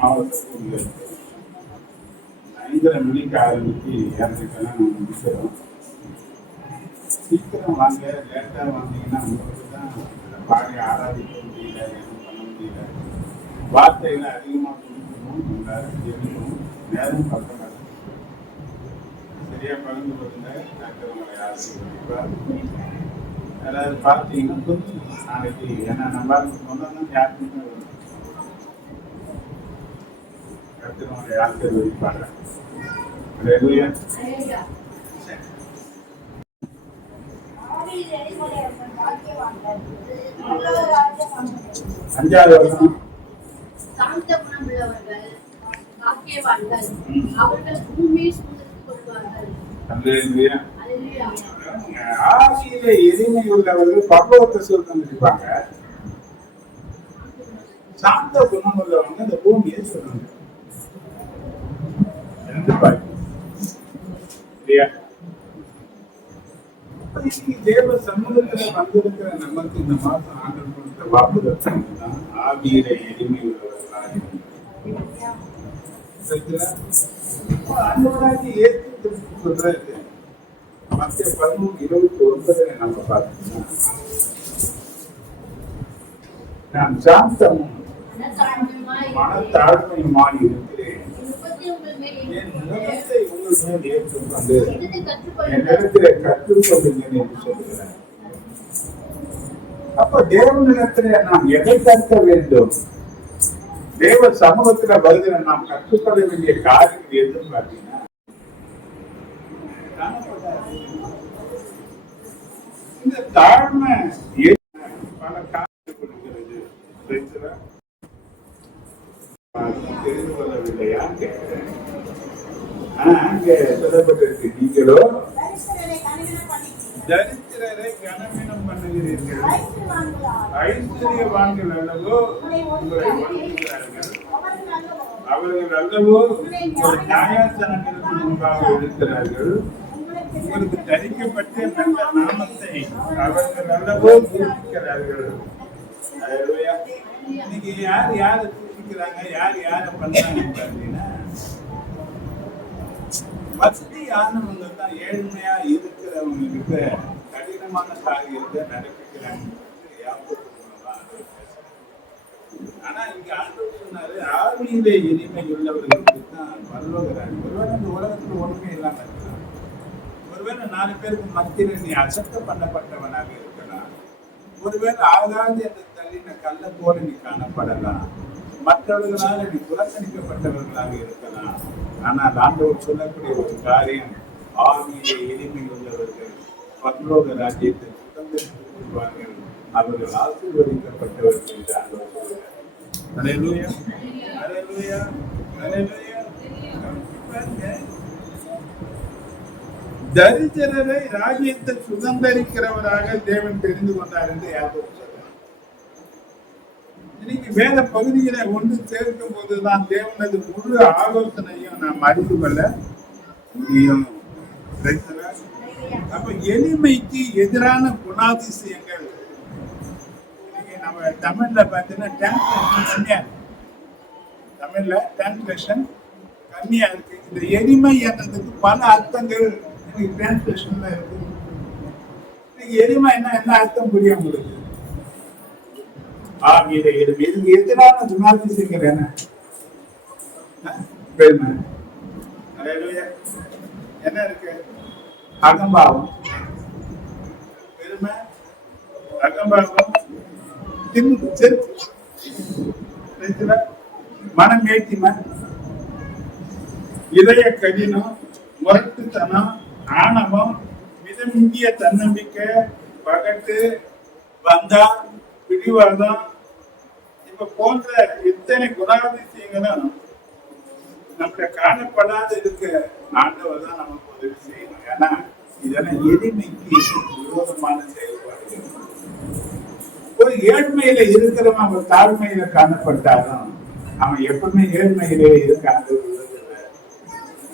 மாவட்டத்தில் 5:30 மணிக்கு ஆரம்பித்து இறந்துக்கெல்லாம் நம்ம முடிக்கிறோம். சீக்கிரம் வாங்க, லேட்டாக வந்தீங்கன்னா உங்களுக்கு தான் பாடி ஆராதிக்க முடியல, எதுவும் பண்ண முடியல. வார்த்தைகளை அதிகமாக கொடுக்கணும், நம்மளால தெரியும், நேரம் பக்கம் சரியா பகிர்ந்து கொள்ளுங்க. டாக்டர் உங்களை ஆசீர்வதிப்பார். யாராவது பார்த்தீங்கன்னா கொஞ்சம் நாளைக்கு, ஏன்னா நம்ம சொன்னோம்னா யாருக்குமே வரும். டாக்டர் உங்களை ஆசீர்வதிப்பாங்க. அஞ்சாவது வருஷம் சாந்த குணமுள்ளவர்கள் பாக்கியவான்கள், அவர்கள் பூமியை சுமந்து கொள்வார்கள். ஆவியிலே எளிமை உள்ளவர்கள் பரலோகத்தை சொர்க்கம் இருப்பாங்க. சாந்த குணம் உள்ளவங்க இந்த பூமியை சொல்லுங்க. தேவ சமூகத்துல வந்திருக்கிற நமக்கு இந்த மாசம் ஆண்டவர் கொடுத்த வாக்குதத்தம் தான் ஆவியிலே எளிமை உள்ளவர்களாக ஆண்டவராகி ஏற்று சொல்றாரு. மத்திய 13:29 நம்ம பார்த்தோம்னா, நான் சாந்தமும் மனத்தாழ்மையுமாய் இருக்கிறேன், என் முகத்தை உங்கள் மேல் ஏற்றுக்கொண்டு என்னிடத்திலே கற்றுக்கொள்ளுங்கள் என்று சொல்கிறார். அப்ப தேவனிடத்திலே நாம் எதை கற்க வேண்டும்? தேவ சமூகத்துல வருகிற நாம் கற்றுக்கொள்ள வேண்டிய காரியங்கள் எதுன்னு பார்த்தீங்கன்னா, இந்த தாழ்மை பல காரணம் கொடுக்கிறது. தெரிந்து கொள்ளவில்லையா கேட்கிறேன். ஆனா அங்க சொல்லப்பட்டிருக்கு, நீங்களோ தரித்திரரை கனவீனம் பண்ணுகிறீர்கள், ஐஸ்வர்யவான்கள் அல்லவோ உங்களை வணங்குகிறார்கள், அவர்கள் அல்லவோ ஒரு நியாயாசனங்களுக்கு முன்பாக இருக்கிறார்கள், உங்களுக்கு தரிக்கப்பட்ட நல்ல நாமத்தை அவர்கள் அல்லவோ தூஷிக்கிறார்கள். இன்னைக்கு யார் யாரை தூஷிக்கிறாங்க, யார் யாரை பண்றாங்க பார்த்தீங்கன்னா, வசதியானவங்க தான் ஏழ்மையா இருக்கிறவங்க கிட்ட கடினமான காரியத்தை நடப்பிக்கிறாங்க. ஆனா இங்க ஆண்டவர் சொன்னாரு, ஆவியிலே இனிமை உள்ளவர்களுக்கு தான் பரலோகராஜ். ஒருவேளை இந்த உலகத்துல ஒண்ணுமே இல்லாம இருக்கலாம், ஒருவேளை 4 பேருக்கு மத்தியில் நீ அசப்ட் பண்ணப்பட்டவனாக இருக்கலாம், ஒருவேளை ஆகாது என்று தள்ளின கல்ல போல நீ காணப்படலாம், மற்றவர்களால் நீ புறக்கணிக்கப்பட்டவர்களாக இருக்கலாம். ஆனால் ஆண்டவர் சொல்லக்கூடிய ஒரு காரியம், ஆவியிலே எளிமை உள்ளவர்கள் பரலோக ராஜ்யத்தை சுதந்திரத்துக் கொள்வார்கள், அவர்கள் ஆசீர்வதிக்கப்பட்டவர்கள் என்று ஆண்டவர் சொல்கிறார். அல்லேலூயா, அல்லேலூயா, அல்லேலூயா. தரித்திரரை ராஜ்யத்தை சுதந்திரிக்கிறவராக தேவன் தெரிந்து கொண்டார் என்று யாரும் சொல்றார். இன்னைக்கு வேத பகுதிகளை ஒன்று சேர்க்கும் போதுதான் தேவனது முழு ஆலோசனையும் நாம் அறிந்து கொள்ள முடியும். அப்ப எளிமைக்கு எதிரான குணாதிசயங்கள் நம்ம தமிழ்ல பார்த்தீங்கன்னா டிரான்ஸ்லேஷன் கம்மியா இருக்கு. இந்த எளிமை என்றதுக்கு பல அர்த்தங்கள் டிரான்ஸ்லேஷன்ல இருக்கு. எளிமைன்னா என்ன அர்த்தம் புரியும் உங்களுக்கு? இதுக்கு எதிரான குணாதிசயங்கள் என்ன? பெருமை, என்ன இருக்கு? அகம்பாவம், பெருமை, அகம்பாவம், மனமேட்டிமை, இதய கடினம், முரட்டுத்தனம், ஆணவம், மிதமிஞ்சிய தன்னம்பிக்கை, பகட்டு, பந்தா, பிடிவாதம், இப்ப போன்ற இத்தனை குணாதிசயங்களும் நம்மள காணப்படாத இருக்க ஆண்டவர் தான் நமக்கு உதவி செய்யணும். ஏன்னா இதெல்லாம் எளிமைக்கு விரோதமான செயல்பாடுகள். ஒரு ஏழ்மையில இருக்கிறவன் அவன் தாழ்மையில காணப்பட்டாலும் அவன் எப்பவுமே ஏழ்மையிலே இருக்காங்க.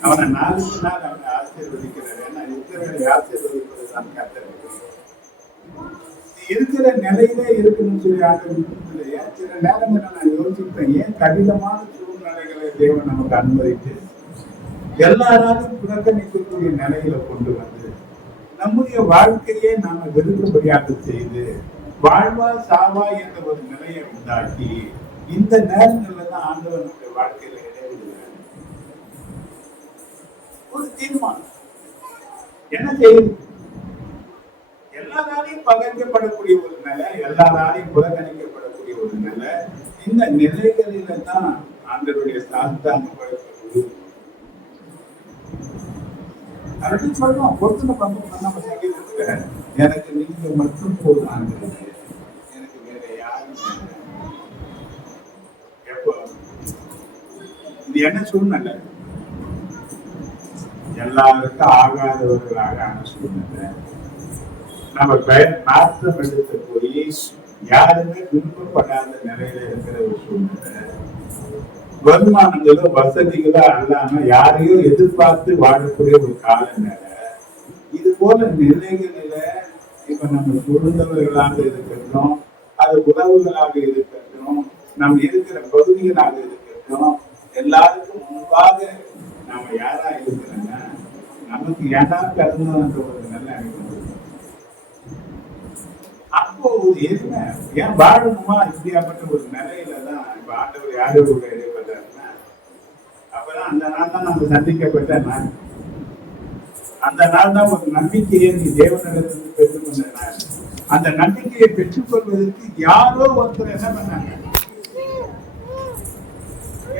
அவனை நாளுக்கு நாள் அவனை ஆசீர்வதிக்கிறார். ஏன்னா இருக்கிறவனை ஆசீர்வதிப்பதுதான் கர்த்தர். இருக்கிற நிலையிலே இருக்கணும்னு சொல்லி ஆண்டவர். சில நேரங்களை நான் யோசிப்பேன், ஏன் கடினமான சூழ்நிலை தேவன் நமக்கு அனுமதித்து எல்லாராலும் புறக்கணிக்கக்கூடிய நிலையில கொண்டு வந்து நம்முடைய வாழ்க்கையை நாம விரும்பும்படியாக செய்து வாழ்வா சாவா என்ற ஒரு நிலையை உண்டாக்கி இந்த நேரங்கள்ல தான் ஆண்டவர் நம்முடைய வாழ்க்கையில இடைவிடுகிறார். ஒரு தீர்மானம் என்ன செய்யுது? எல்லாராலையும் பகிர்க்கப்படக்கூடிய ஒரு நிலை, எல்லாராலையும் புறக்கணிக்கப்படக்கூடிய ஒரு நிலை, இந்த நிலைகளில தான் ஆண்டவருடைய சாத்தான அப்படின்னு சொல்றோம். பொருத்தனை நம்ம சங்கீதத்துல எனக்கு நீங்க மட்டும் போதும் ஆண்டவரே, எனக்கு வேற யாரும் இல்லை. எப்போ இது என்ன சூழ்நிலை? எல்லாருக்கும் ஆகாதவர்களாக சூழ்நிலை. நம்ம நாட்டம் எடுத்து போய் யாருமே விருப்பப்படாத நிலையில இருக்கிற ஒரு சூழ்நிலை. வருமானங்களோ வசதிகளோ அல்லாம யாரையும் எதிர்பார்த்து வாழக்கூடிய ஒரு காலநிலை. இது போல நிலைகளில இப்ப நம்ம சூழ்ந்தவர்களாக இருக்கட்டும், அது உறவுகளாக இருக்கட்டும், நம்ம இருக்கிற பகுதிகளாக இருக்கட்டும், எல்லாருக்கும் முன்பாக நாம யாரா இருக்கிறோங்க, நமக்கு ஏன்னா பிறந்தவன்ற ஒரு நிலை. அப்போ என்ன ஏன் வாழணுமா? இப்படியாப்பட்ட ஒரு நிலையில தான் இப்ப ஆண்டவர் யாரோட இடைப்பட்டாருன்னா, அப்பதான் அந்த நாள் தான் நம்ம சந்திக்கப்பட்ட நாள். அந்த நாள் தான் ஒரு நம்பிக்கையை நீ தேவனிடத்திலிருந்து பெற்றுக்கொண்ட நாள். அந்த நம்பிக்கையை பெற்றுக்கொள்வதற்கு யாரோ ஒருத்தர் என்ன பண்ணாங்க?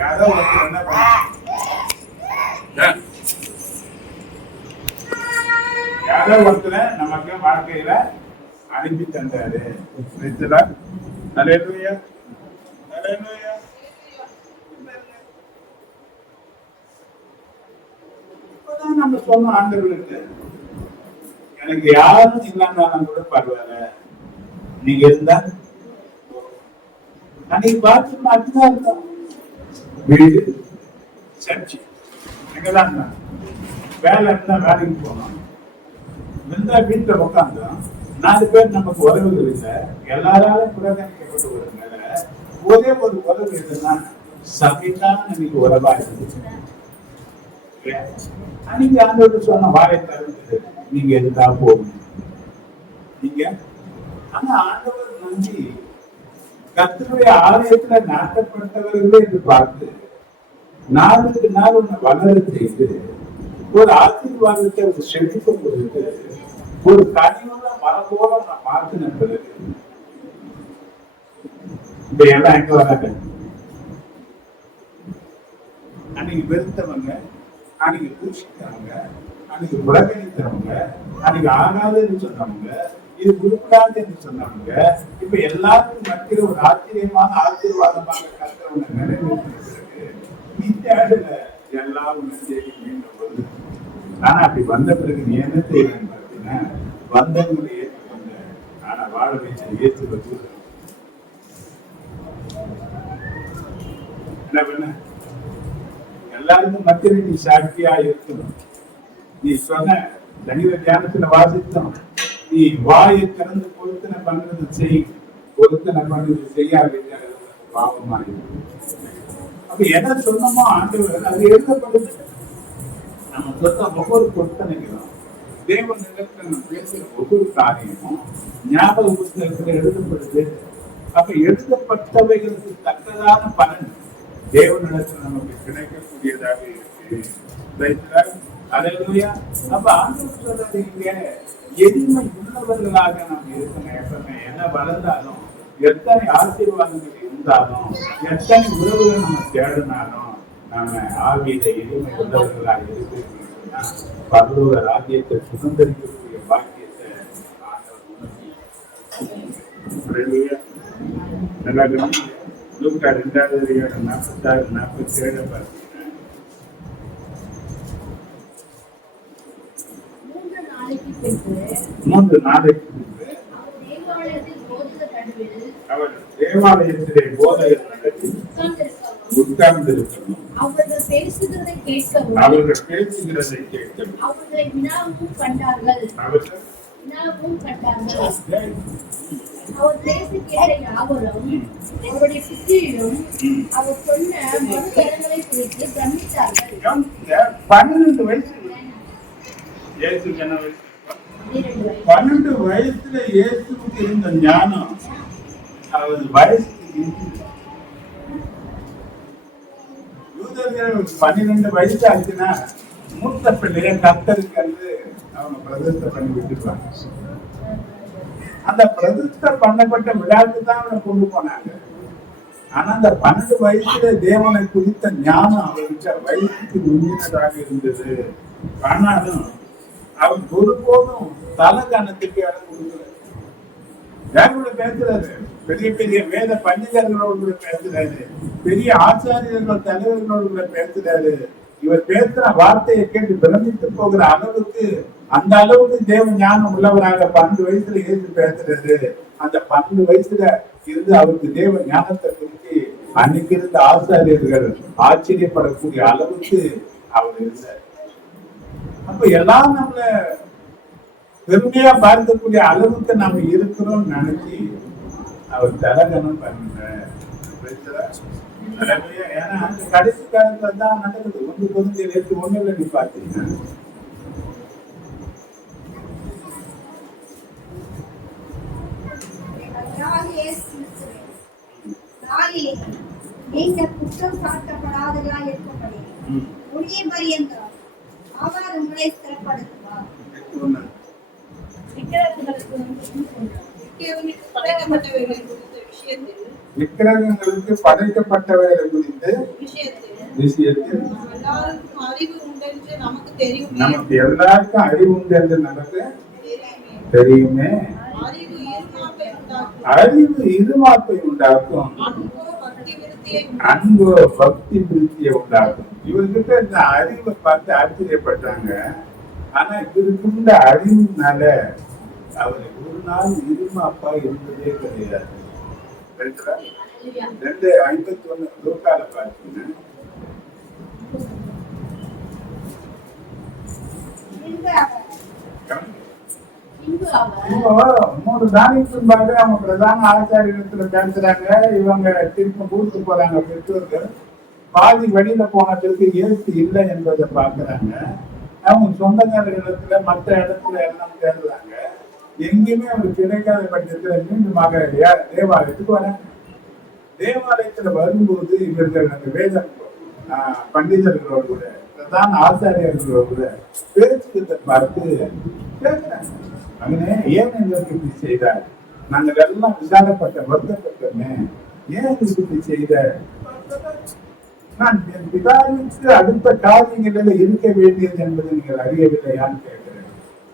யாரோ ஒருத்தர் என்ன பண்ணாங்க? யாரோ ஒருத்தர் நமக்கு வாழ்க்கையில அனுப்பி தந்தாரு. இப்பதான் நம்ம சொன்னோம் ஆண்டவர்களுக்கு, எனக்கு யாரும் இல்லைன்னாலும் கூட பரவாயில்ல, நீங்க இருந்தா அன்னைக்கு பார்த்தோம்னா அதுதான் இருக்கும். வீடு சர்ச்சு எங்கதான் இருந்தாங்க, வேலை இருந்தா வேலைக்கு போனோம், இருந்தா வீட்டுல உட்காந்தோம். 4 பேர் நமக்கு உறவுகள் இல்லை, எல்லாராலும் புறக்கணிக்கப்பட்ட ஒரு நிலை. ஒரே ஒரு உறவு எதுனா சபைதான் நமக்கு உறவா இருந்துச்சு. அன்னைக்கு ஆண்டவர் சொன்ன வாழை தருவது நீங்க எதுக்கா போகணும் நீங்க. ஆனா ஆண்டவர் நம்பி கர்த்தருடைய ஆலயத்துல நாட்டப்பட்டவர்களே என்று பார்த்து நாளுக்கு நாள் ஒண்ணு வளர செய்து ஒரு ஆசீர்வாதத்தை ஒரு செழிக்கும் பொழுது ஒரு கனிவுள்ள மரபோட நான் மாற்றின பிறகு இப்ப எல்லாம் எங்க வராங்க? அன்னைக்கு வெறுத்தவங்க, அன்னைக்கு பூசிக்கிறவங்க, அன்னைக்கு புறக்கணித்தவங்க, அன்னைக்கு ஆகாதுன்னு சொன்னவங்க, இது உருப்படாது என்று சொன்னவங்க, இப்ப எல்லாருக்கும் மத்திய ஒரு ஆச்சரியமான ஆசீர்வாதமாக கருத்தவங்க நிறைவேற்றின பிறகு இந்த ஆடுல எல்லாம் தேடி மீண்டும் வருது. ஆனா அப்படி வந்த பிறகு நீ என்ன செய்யணும் பார்த்தீங்கன்னா, வந்தவங்களை ஏற்றுக்கொண்ட ஆனா வாழ வைத்த ஏற்றுவது என்ன பண்ண? எல்லாருக்கும் மத்திய நீ சாட்சியா இருக்கணும். நீ சொன்ன தனித தியானத்துல வாசித்தோம், நீ வாயை திறந்து பொருத்தனை பண்றது செய், பொருத்தனை பண்றது செய்யாவிட்ட பாவமா இருக்கும். அப்ப எதை சொன்னமோ ஆண்டவர் அது எழுதப்படுது. நம்ம சொன்ன ஒவ்வொரு பொருத்தனைகளும் தேவன் இடத்துல நம்ம பேசுற ஒவ்வொரு காரியமும் ஞாபக புத்தகத்துல எழுதப்படுது. அப்ப எழுதப்பட்டவைகளுக்கு தக்கதான பலன் தேவனிடத்தில் நமக்கு கிடைக்கக்கூடியதாக இருக்கு. அல்லேலூயா. அப்ப ஆண்டவர் சொல்றது இங்க எளிமை உள்ளவர்களாக நாம் இருக்கணும். எப்பவுமே என்ன வளர்ந்தாலும், எத்தனை ஆசீர்வாதங்கள் இருந்தாலும், எத்தனை உறவுகள் நம்ம தேடினாலும், நாம ஆவியில எளிமை உள்ளவர்களாக இருக்கிறோம்னா பரலோக ராஜ்யத்தை சுதந்திரிக்கக்கூடிய பாக்கியத்தை ஆண்டவர் உணர்த்தி. நல்லா லூக்கா 2:46-47 பார்த்தீங்கன்னா, 3 நாளைக்கு பின்பு அவர் தேவாலயத்திலே போதகர் நடத்தி உட்கார்ந்திருக்கணும். அவர்கள் பேசுகிறதை கேட்கவும் அவர்களை வினாவும் கண்டார்கள். அவர் பேசி கேட்ட யாவரும் அவருடைய புத்தியிலும் அவர் சொன்ன மறுதரங்களை 12 வயசு. இயேசுக்கு என்ன வயசு? 12 வயசுல இயேசுக்கு இருந்த ஞானம் அவர் வயசுக்கு யூதர்கள் 12 வயசு ஆச்சுன்னா மூத்த பிள்ளைய கர்த்தருக்கு வந்து அவங்க பிரதிஷ்டை பண்ணி விட்டுருவாங்க. அந்த பிரதிஷ்டை பண்ணப்பட்ட விழாவுக்கு தான் அவனை கொண்டு போனாங்க. ஆனா அந்த 12 வயசுல தேவனை குறித்த ஞானம் அவருக்கு வயசுக்கு முன்னினதாக இருந்தது. ஆனாலும் அவர் ஒருபோதும் தலகணத்துக்கு இடம் கொடுக்கல. யாரோட பேசுறாரு? பெரிய பெரிய வேத பண்டிதர்களோடு கூட பேசுறாரு, பெரிய ஆச்சாரியர்கள் தலைவர்களோடு கூட பேசுறாரு. இவர் பேசுற வார்த்தையை கேட்டு பிரமித்து போகிற அளவுக்கு, அந்த அளவுக்கு தேவ ஞானம் உள்ளவராக 12 வயசுல இருந்து பேசுறது. அந்த 12 வயசுல இருந்து அவருக்கு தேவ ஞானத்தை குறித்து அன்னைக்கு இருந்த ஆச்சாரியர்கள் ஆச்சரியப்படக்கூடிய அளவுக்கு அவர் இருந்தார். அப்ப எல்லாம் நம்மள பெருமையா பார்க்கக்கூடிய அளவுக்கு நாம இருக்கிறோம் நினைச்சு அவர் தலகணம் பண்ணுற. ஏன்னா கடைசி காலத்துல தான் நடக்குது. 1 நீ பாத்தீங்கன்னா நீங்கள் குற்றம் சாட்டப்படாதவர்களா இருக்கப்படி ஒளிய பரியந்தால் அவர் உங்களை ஸ்திரப்படுத்துவார். விக்கிரகங்களுக்கு படைக்கப்பட்டவைகளை குறித்து விஷயத்தில் நமக்கு எல்லாருக்கும் அறிவு உண்டு என்று நமக்கு தெரியுமே. அறிவு இருமாப்பை உண்டாக்கும், அன்பு பக்தி விருத்தியை உண்டாக்கும். இவர்கிட்ட இந்த அறிவை பார்த்து ஆச்சரியப்பட்டாங்க. ஆனா இவருக்கு இந்த அறிவுனால அவர் ஒரு நாள் இருமாப்பா இருந்ததே கிடையாது. 2:51 லூக்கால பார்த்தீங்கன்னா மூணு நாளைக்கு முன்பாக அவங்க பிரதான ஆச்சாரியத்துல பேசுறாங்க. இவங்க திரும்ப கூட்டு போறாங்க. பெற்றோர்கள் பாதி வழியில போனதற்கு ஏற்று இல்லை என்பதை பாக்குறாங்க. அவங்க சொந்தக்காரர்களிடத்துல மற்ற இடத்துல எல்லாம் தேடுறாங்க. எங்கேயுமே அவருக்கு கிடைக்காத பட்சத்துல மீண்டுமாக தேவாலயத்துக்கு வராங்க. தேவாலயத்துல வரும்போது இவர்கள் அந்த வேத பண்டிதர்களோடு கூட பிரதான ஆச்சாரியர்களோடு கூட பேச்சுக்கிட்ட பார்த்து கேட்கிறாங்க, அவனே ஏன் எங்களுக்கு இப்படி செய்தார்? நாங்கள் எல்லாம் விசாரப்பட்ட வருத்தப்பட்டோமே, ஏன் இப்படி செய்த? நான் என் பிதாவிற்கு அடுத்த காரியங்களில் இருக்க வேண்டியது என்பதை நீங்கள் அறியவில்லையான்னு கேட்கிறேன்.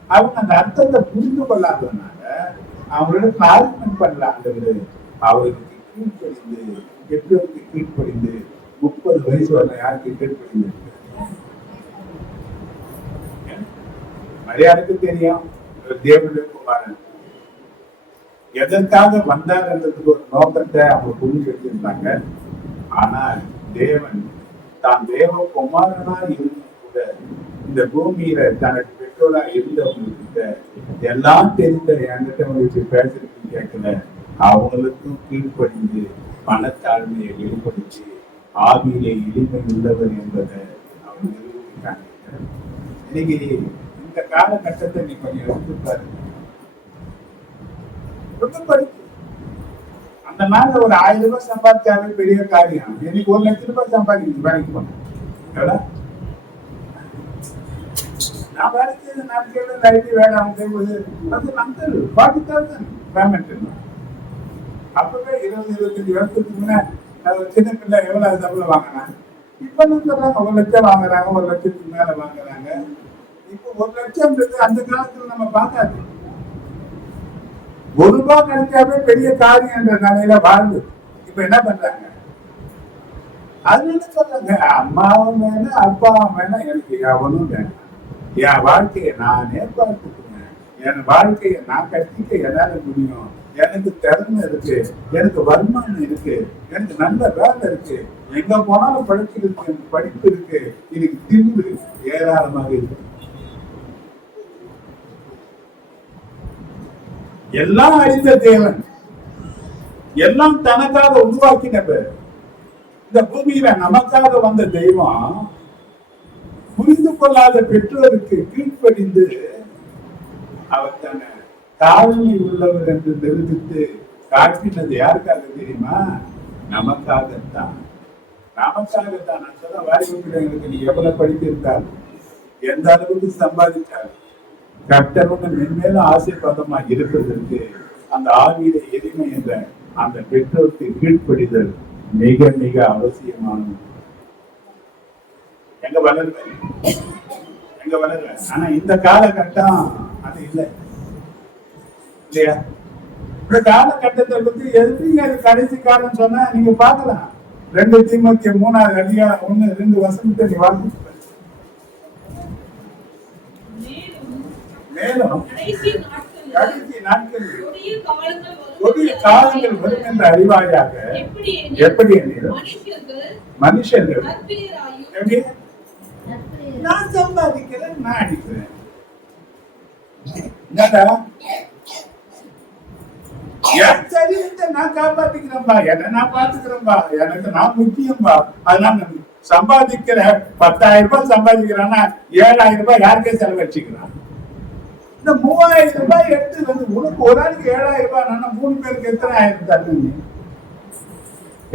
அவங்க அந்த அர்த்தத்தை புரிந்து கொள்ளாததுனால அவங்களுக்கு ஆர்குமெண்ட் பண்ணலான்றது. அவருக்கு கீழ்ப்படிந்து, பெற்றோருக்கு கீழ்ப்படிந்து 30 வயசு வரல யாருக்கு கீழ்ப்படிந்து மரியாதைக்கு தெரியும் தேவனுடைய குமாரன் எதற்காக வந்தார் என்றதுக்கு ஒரு நோக்கத்தை அவங்க புரிஞ்சு வச்சிருந்தாங்க. ஆனால் தேவன் தான் தேவ குமாரனா இருந்து கூட இந்த பூமியில தனக்கு பெற்றோரா இருந்தவங்க எல்லாம் தெரிந்த என்கிட்ட உங்களுக்கு பேசுறதுக்கு கேட்கல. அவங்களுக்கும் கீழ்ப்படிந்து மனத்தாழ்மையை வெளிப்படுத்தி ஆவியிலே எளிமை உள்ளவர் என்பதை அவங்க நிரூபித்தாங்க. இன்னைக்கு இந்த காலகட்டத்தை நீ கொஞ்சம் எடுத்து பாருங்க. ரொம்ப படிப்பு அந்த நாள்ல ஒரு 1000 ரூபாய் சம்பாதிச்சாவே பெரிய காரியம். இன்னைக்கு 1 லட்சம் ரூபாய் சம்பாதிக்கணும் வேலைக்கு போனேன். நான் வேலை செய்த நாட்கள் லைட்டி வேலை அவங்க செய்வது அது நம்பர் 40,000 பேமெண்ட். அப்பவே 20-25 வருஷத்துக்கு முன்ன சின்ன பிள்ளை எவ்வளவு சம்பளம் வாங்கினாங்க. இப்ப சொல்றாங்க 1 லட்சம் வாங்குறாங்க, 1 லட்சத்துக்கு மேல வாங்குறாங்க. இப்போ 1 லட்சம் அந்த காலத்துல நம்ம பார்க்காது. 1 ரூபாய் கிடைச்சாவே பெரிய காரியம் என்ற நிலையில வாழ்ந்து இப்ப என்ன பண்றாங்க? அது என்ன சொல்றாங்க? அம்மாவும் வேணும், அப்பாவும் வேணும், எனக்கு எவனும் வேணும். என் வாழ்க்கையை நானே பார்த்துக்கிறேன். என் வாழ்க்கையை நான் கட்டிக்க என்னால முடியும். எனக்கு திறமை இருக்கு, எனக்கு வருமானம் இருக்கு, எனக்கு நல்ல வேலை இருக்கு, எங்க போனாலும் படிச்சிருக்கு, எனக்கு படிப்பு இருக்கு, எனக்கு திமிரு ஏராளமாக இருக்கு. எல்லாம் அறிந்த தேவன், எல்லாம் தனக்காக உருவாக்கினவர். இந்த பூமியில நமக்காக வந்த தெய்வம் புரிந்து ஏற்றுக்கொள்ளாத பெற்றோருக்கு கீழ்ப்படிந்து அவர் தன்னை தாழ்மை உள்ளவர் என்று நிரூபித்து காட்டினது யாருக்காக தெரியுமா? நமக்காகத்தான். நமக்காகத்தான். நான் சொல்ல வாலிப பிள்ளைங்களுக்கு, நீ எவ்வளவு படித்திருந்தால், எந்த அளவுக்கு சம்பாதித்தால், கர்த்தருடன் மென்மேலும் ஆசீர்வாதமா இருப்பதற்கு அந்த ஆவியில எளிமை என்ற அந்த பெற்றோருக்கு கீழ்ப்படிதல் மிக மிக அவசியமானது. எங்க வளர்வேன், எங்க வளர்வேன். ஆனா இந்த காலகட்டம் அது இல்லை இல்லையா? இந்த காலகட்டத்தை பத்தி எதுக்கு அது கடைசி காலம் சொன்னா நீங்க பார்க்கலாம். 2 தீமோத்தேயு 3 அதிகாரம் 1-2 வசனத்தை நீ வாசிச்சு மேலும் கடைசி நாட்களில் கொடிய காலங்கள் வரும் என்ற அறிவாயாக எப்படி மனுஷர்கள் எப்படி நான் சம்பாதிக்கிறேன், நான் அடிக்கிறேன், என்னடா என் சரீரத்தை நான் காப்பாத்திக்கிறேன்பா, என்ன நான் பாத்துக்கிறேன்பா, எனக்கு நான் முக்கியம்பா. அதனால நான் சம்பாதிக்கிற 10,000 ரூபாய் சம்பாதிக்கிறான்னா 7,000 ரூபாய் யாருக்கே செலவழிச்சுக்கிறான். இந்த 3,000 ரூபாய் எடுத்து வந்து உனக்கு ஒரு ஆளுக்கு 7,000 ரூபாய், 3 பேருக்கு எத்தனை ஆயிரம் தருவீங்க?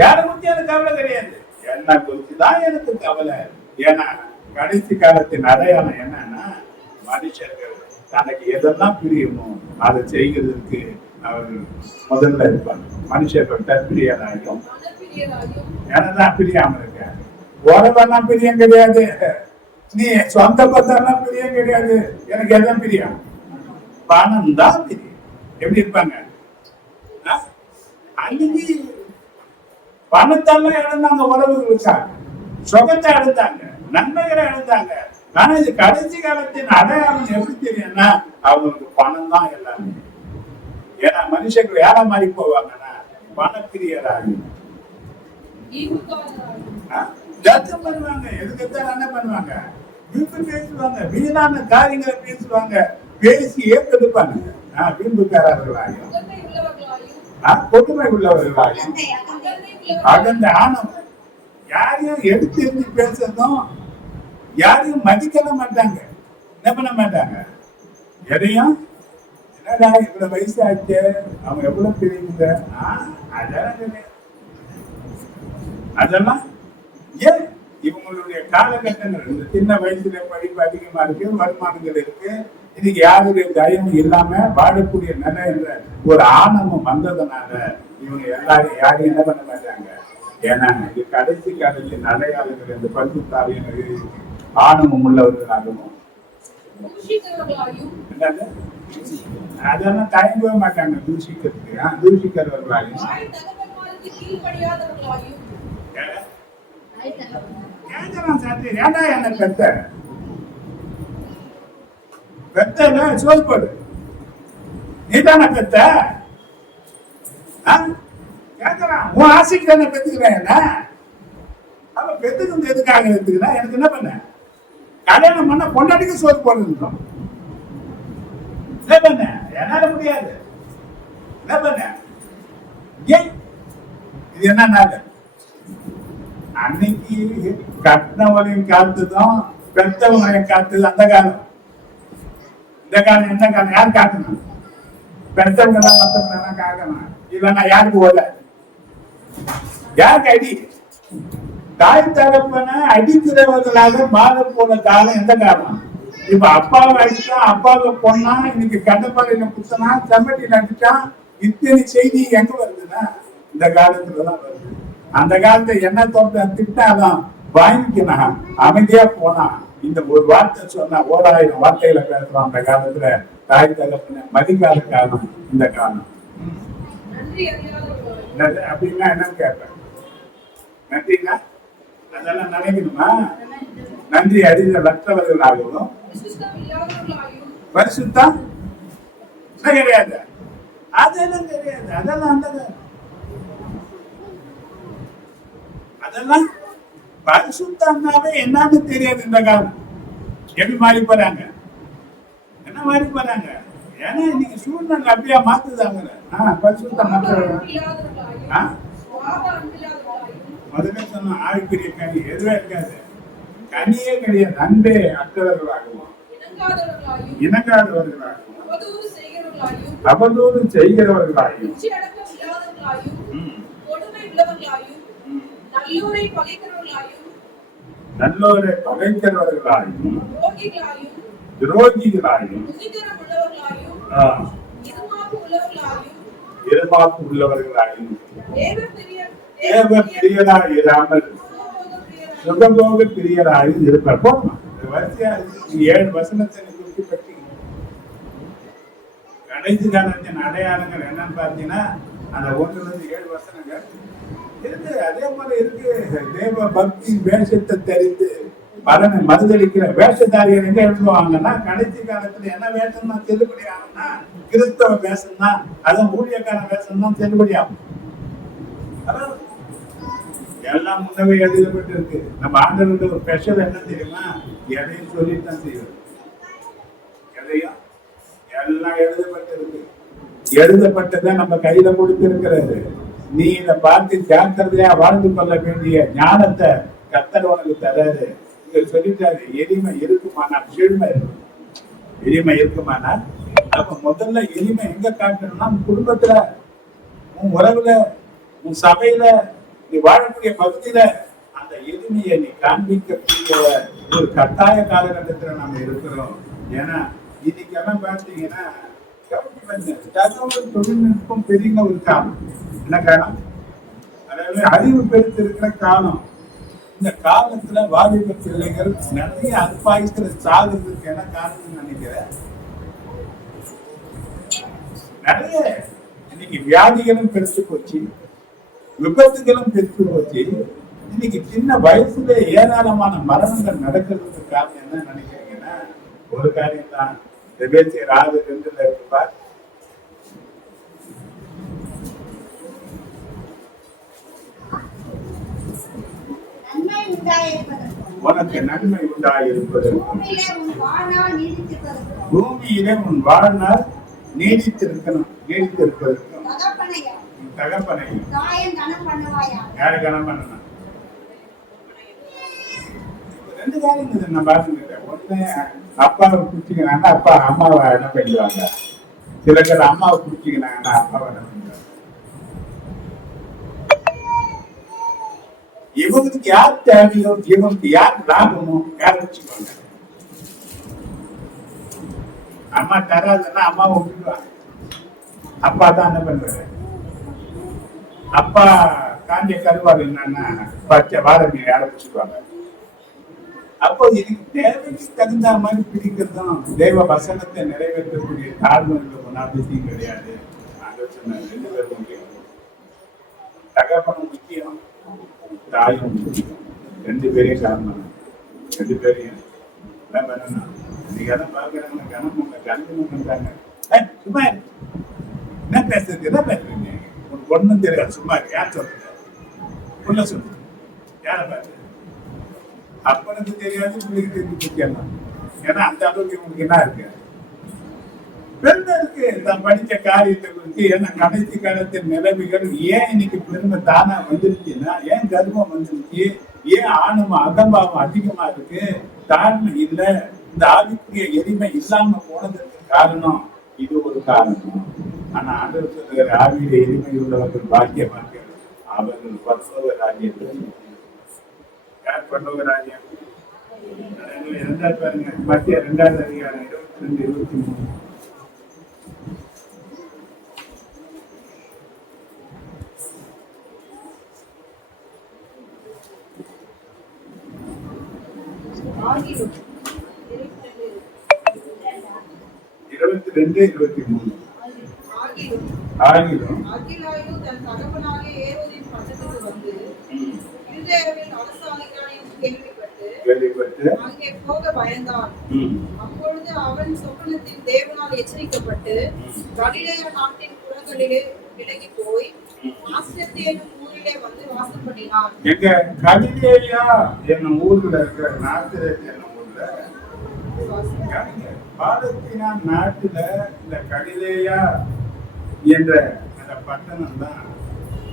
யாரை பத்தி எனக்கு கவலை கிடையாது, என்ன குறிச்சுதான் எனக்கு கவலை. ஏன்னா கடைசி காலத்தின் அடையாளம் என்னன்னா, மனுஷர்கள் தனக்கு எதெல்லாம் பிரியமோ அதை செய்கிறதுக்கு அவர்கள் முதல்ல இருப்பாங்க. மனுஷர்கள் தற்பிரியராயும் எனதான் பிரியாம இருக்க. உறவெல்லாம் பிரியம் கிடையாது, நீ சொந்த பத்தெல்லாம் பிரியம் கிடையாது. எனக்கு எதான் பிரியம்? பணம் தான் பிரியம். எப்படி இருப்பாங்க? அன்னைக்கு பணத்தெல்லாம் இழந்தாங்க, உறவுகளுக்காக சுகத்தை இழந்தாங்க, நன்மைகளை இழந்தாங்க. ஆனா இது கடைசி காலத்தின் அடையாளம் எப்படி தெரியும்னா, அவங்களுக்கு பணம் தான் எல்லாமே. ஏன்னா மனுஷர்கள் யார மாதிரி போவாங்கன்னா பணப்பிரியராக ஜட்ஜம் பண்ணுவாங்க. எதுக்குத்தான் என்ன பண்ணுவாங்க? வீம்பு பேசுவாங்க, வீணான காரியங்களை பேசுவாங்க, பேசி ஏற்படுப்பாங்க. வீம்புக்காரர்களாயும் கொடுமை உள்ளவர்களாயும் அகந்த ஆணவம், யாரையும் எடுத்து எரிஞ்சு பேசுறதும், யாரையும் மதிக்க மாட்டாங்க, என்ன பண்ண மாட்டாங்க. எதையும் என்னடா இவ்வளவு வயசு ஆச்சு, அவங்க எவ்வளவு தெரியுங்க, அதெல்லாம் ஏன் இவங்களுடைய காலகட்டங்கள். இந்த சின்ன வயசுல படிப்பு அதிகமா இருக்கு, வருமானங்கள் இருக்கு, இன்னைக்கு யாருடைய தயமும் இல்லாம வாழக்கூடிய நிலை என்ற ஒரு ஆணவம் வந்ததுனால இவங்க எல்லாரும் யாரையும் என்ன பண்ண மாட்டாங்க. ஏன்னா இது கடைசி காலத்தின் அடையாளங்கள். இந்த பரிசு தாவியங்கள் ஆணவம் உள்ளவர்களாகவும் அதெல்லாம் தயங்கவே மாட்டாங்க தூஷிக்கிறதுக்கு. தூஷிக்கிறவர்களாயும் ஏன்டா என்ன பெத்த சோல்படு, நீதான பெத்த கேட்கறான். உன் ஆசைக்கு தானே பெத்துக்கிறேன். என்ன அவ பெத்துக்கு எதுக்காக எடுத்துக்கிறேன்? எனக்கு என்ன பண்ண? கல்யாணம் பண்ண பொண்டாட்டிக்கு சோறு போடுறோம். என்ன பண்ண? என்னால முடியாது. என்ன பண்ண? ஏன் இது என்ன நாள்? அன்னைக்கு கட்டினவளையும் காத்துதான் பெற்றவங்களையும் காத்துது அந்த காலம். இந்த காலம் என்ன காலம்? யார் காக்கணும்? பெற்றவங்க எல்லாம் மற்றவங்க காக்கணும். இல்லைன்னா யாருக்கு ஓல? யாருக்கு அடி? தாய் தகப்பனை அடிக்கிறவர்களாக மாற போன காலம் எந்த காலம்? இப்ப அப்பாவை அடிச்சா, அப்பாவை பொண்ணா, இன்னைக்கு கண்டப்பாறையில குத்தனா, செம்மட்டியில அடிச்சா, இத்தனை செய்தி எங்க வருதுன்னா இந்த காலத்துலதான் வருது. அந்த காலத்துல என்ன தோட்ட திட்டாதான் வாங்கிக்கணும், அமைதியா போனா. இந்த ஒரு வார்த்தை சொன்னா 1000 வார்த்தைகளை பேசுறோம். அந்த காலத்துல தாய் தகப்பனை மதிக்காத காலம் இந்த காலம். அப்படின்னா என்னன்னு கேட்பேன். நன்றினா அதெல்லாம் நினைக்கணுமா? நன்றி அறிந்தவர்களாகவும் பரிசுத்தம் கிடையாது. அதெல்லாம் கிடையாது. அதெல்லாம் அதெல்லாம் பரிசுத்தாவே என்னன்னு தெரியாது. இந்த காலம் எப்படி மாறி போறாங்க, என்ன மாறி போறாங்க? ஏன்னா இன்னைக்கு சூழ்நிலை அப்படியா மாத்துதாங்க. பரிசுத்தம் முதல்ல சொன்ன ஆவிக்குரிய கனி எதுவே இருக்காது. கனியே கிடையாது. அன்பே அற்றவர்களாகவும் இணங்காதவர்களாயும் இணங்காதவர்களாகவும் அவதூறு செய்கிறவர்களாயும் அவதூறு செய்கிறவர்களாயும் உச்சியடக்கம் இல்லாதவர்களாயும் ம், கொடுமை உள்ளவர்களாயும் ம், நல்லோரை பகைக்கிறவர்களாயும் நல்லோரை பகைக்கிறவர்களாயும் துரோகிகளாயும் துரோகிகளாயும் துணிகரம் உள்ளவர்களாயும் ஆ, இருமாப்பு உள்ளவர்களாயும் இருமாப்பு உள்ளவர்களாயும் தேவ பிரிய தேவ பிரியராய் இராமல் சுகபோக பிரியராய் இருப்பார். போதுமா? இந்த வரிசையா இருக்கு. நீங்க 7 வசனத்தை குறித்து பட்டீங்க. கடைசி காலத்தின் அடையாளங்கள் என்னன்னு பார்த்தீங்கன்னா அந்த 1-7 வசனங்கள் இருக்கு. அதே மாதிரி இருக்கு. தேவ பக்தி வேஷத்தை தெரிந்து பலனை மறுதளிக்கிற வேஷதாரிகள் எங்க எழுதுவாங்கன்னா கடைசி காலத்துல என்ன வேஷம் தான் செல்லுபடி ஆகும்னா கிறிஸ்தவ வேஷம் தான், அதுவும் ஊழியக்கார வேஷம் தான் செல்லுபடி ஆகும். அதான் எல்லாம் முன்னவே எழுதப்பட்டு இருக்கு. நம்ம ஆண்டவர்கிட்ட ஒரு ஸ்பெஷல் என்ன தெரியுமா? எதையும் சொல்லிட்டு தான் செய்வது. எதையும் எல்லாம் எழுதப்பட்டு இருக்கு. எழுதப்பட்டதை நம்ம கையில கொடுத்திருக்கிறது. நீ இதை பார்த்து ஜாக்கிரதையா வாழ்ந்து கொள்ள வேண்டிய ஞானத்தை கர்த்தர் உனக்கு தராது. இங்க சொல்லிட்டாரு, எளிமை இருக்குமானா கீழ்மை இருக்கும். எளிமை இருக்குமானா அப்ப முதல்ல எளிமை எங்க காட்டணும்னா உன் குடும்பத்துல, உன் உறவுல, உன் சபையில, நீ வாழக்கூடிய பகுதியில அந்த எளிமையை நீ காண்பிக்கக்கூடிய ஒரு கட்டாய காலகட்டத்துல நம்ம இருக்கிறோம். ஏன்னா இன்னைக்கு எல்லாம் பார்த்தீங்கன்னா தகவல் தொழில்நுட்பம் பெரிய ஒரு காலம். என்ன காலம்? அதாவது அறிவு பெருத்து இருக்கிற காலம். இந்த காலத்துல வாலிப பிள்ளைகள் நிறைய அல்பாயுத்துல சாகுறதுக்கு என்ன காரணம்னு நினைக்கிறேன். நிறைய இன்னைக்கு வியாதிகளும் பெருத்து போச்சு, விபத்துகளும் பெருத்து போச்சு. இன்னைக்கு சின்ன வயசுல ஏராளமான மரணங்கள் நடக்கிறதுக்கு காரணம் என்ன நினைக்கிறீங்கன்னா ஒரு காரியம் தான். எபேசியர் 6:2 இருக்கு பார். நன்மை உண்டாயிருப்பதற்கும் உனக்கு நன்மை உண்டாயிருப்பதற்கும் பூமியிலே உன் வாழ்நாள் நீடித்திருப்பதற்கும் பூமியிலே உன் வாழ்நாள் நீடித்திருப்பதற்கும் தகப்பனையும் தகப்பனை தாயும் கனம் பண்ணுவாயா. யாரு கனம் பண்ணணும்? 2 காரியம் இது நான் பாருங்க. ஒண்ணு அப்பாவை பிடிச்சிக்கிறாங்கன்னா அப்பா அம்மாவை என்ன பண்ணிடுவாங்க. சில பேர் அம்மாவை பிடிச்சிக்கிறாங்கன்னா அப்பாவை என்ன பண்ணுவாங்க. இவங்களுக்கு யார் தேவையோ, இவங்களுக்கு யார் லாபமோ யார் வச்சுக்குவாங்க. அம்மா தராதுன்னா அம்மாவை விட்டுடுவாங்க. அப்பா தான் என்ன பண்றாரு? அப்பா காஞ்ச கருவாடு என்னன்னா பச்சை வாரங்க ஆரம்பிச்சுடுவாங்க. அப்போ இதுக்கு தேவைக்கு தகுந்த மாதிரி பிடிக்கிறதும் தேவ வசனத்தை நிறைவேற்றக்கூடிய தாழ்வுகளுக்கு குணாதிசயம் கிடையாது. சொன்ன 2 பேரும் முக்கியம். தகப்பனும் முக்கியம், தாயும் முக்கியம். 2 பேரையும் காரணம். 2 பேரையும் என்ன பண்ணணும்? நீங்க எல்லாம் பாக்குறாங்க கணம் கணக்கு பண்றாங்க. சும்மா என்ன பேசுறது? என்ன பேசுறீங்க? உனக்கு ஒண்ணும் தெரியாது. சும்மா யார் சொல்றது? உள்ள சொல்லு. யார பாரு? அப்பனுக்கு தெரியாது, பிள்ளைக்கு தெரிஞ்சு பிடிக்கலாம். ஏன்னா அந்த அளவுக்கு இவங்களுக்கு என்ன இருக்கு? பெண்களுக்கு தான் படிச்ச காரியத்தை குறித்து ஏன்னா கடைசி காலத்தின் நிலைமைகள் ஏன் இன்னைக்கு பெருமை தானா வந்துருச்சுன்னா, ஏன் கர்வம் வந்துருச்சு, ஏன் ஆணவம் அகம்பாவம் அதிகமா இருக்கு, தாழ்மை இல்லை, இந்த ஆவிக்குரிய எளிமை இல்லாம போனதுக்கு காரணம் இது ஒரு காரணம். ஆனா ஆண்டவர் சொல்லுகிற ஆவியில எளிமை உள்ளவர்கள் பாக்கியவான்கள், அவர்கள் பரலோக ராஜ்யத்தில். யார் பரலோக ராஜ்யம்? பாருங்க, மத்திய 2வது அதிகாரம் 22-23. ஆகிலும் 22-23. ஆகிலும் அகிலாயு தன் தகப்பனாகிய ஏரோதின் பட்டத்துக்கு வந்து யூதேயாவின் அரசாளுகளையும் கேள்விப்பட்டு அங்கே போக பயந்தான். அப்பொழுது அவன் சொப்பனத்தின் தேவனால் எச்சரிக்கப்பட்டு கலிலேயா நாட்டின் புறங்களிலே விலகி போய் நாசரேத் என்னும் ஊரிலே வந்து வாசம் பண்ணினான். எங்க கலிலேயா என்னும் ஊர்ல இருக்கிற நாசரேத் என்னும் ஊர்ல பாலஸ்தீனா நாட்டுல இந்த கலிலேயா என்ற அந்த பட்டணம் தான்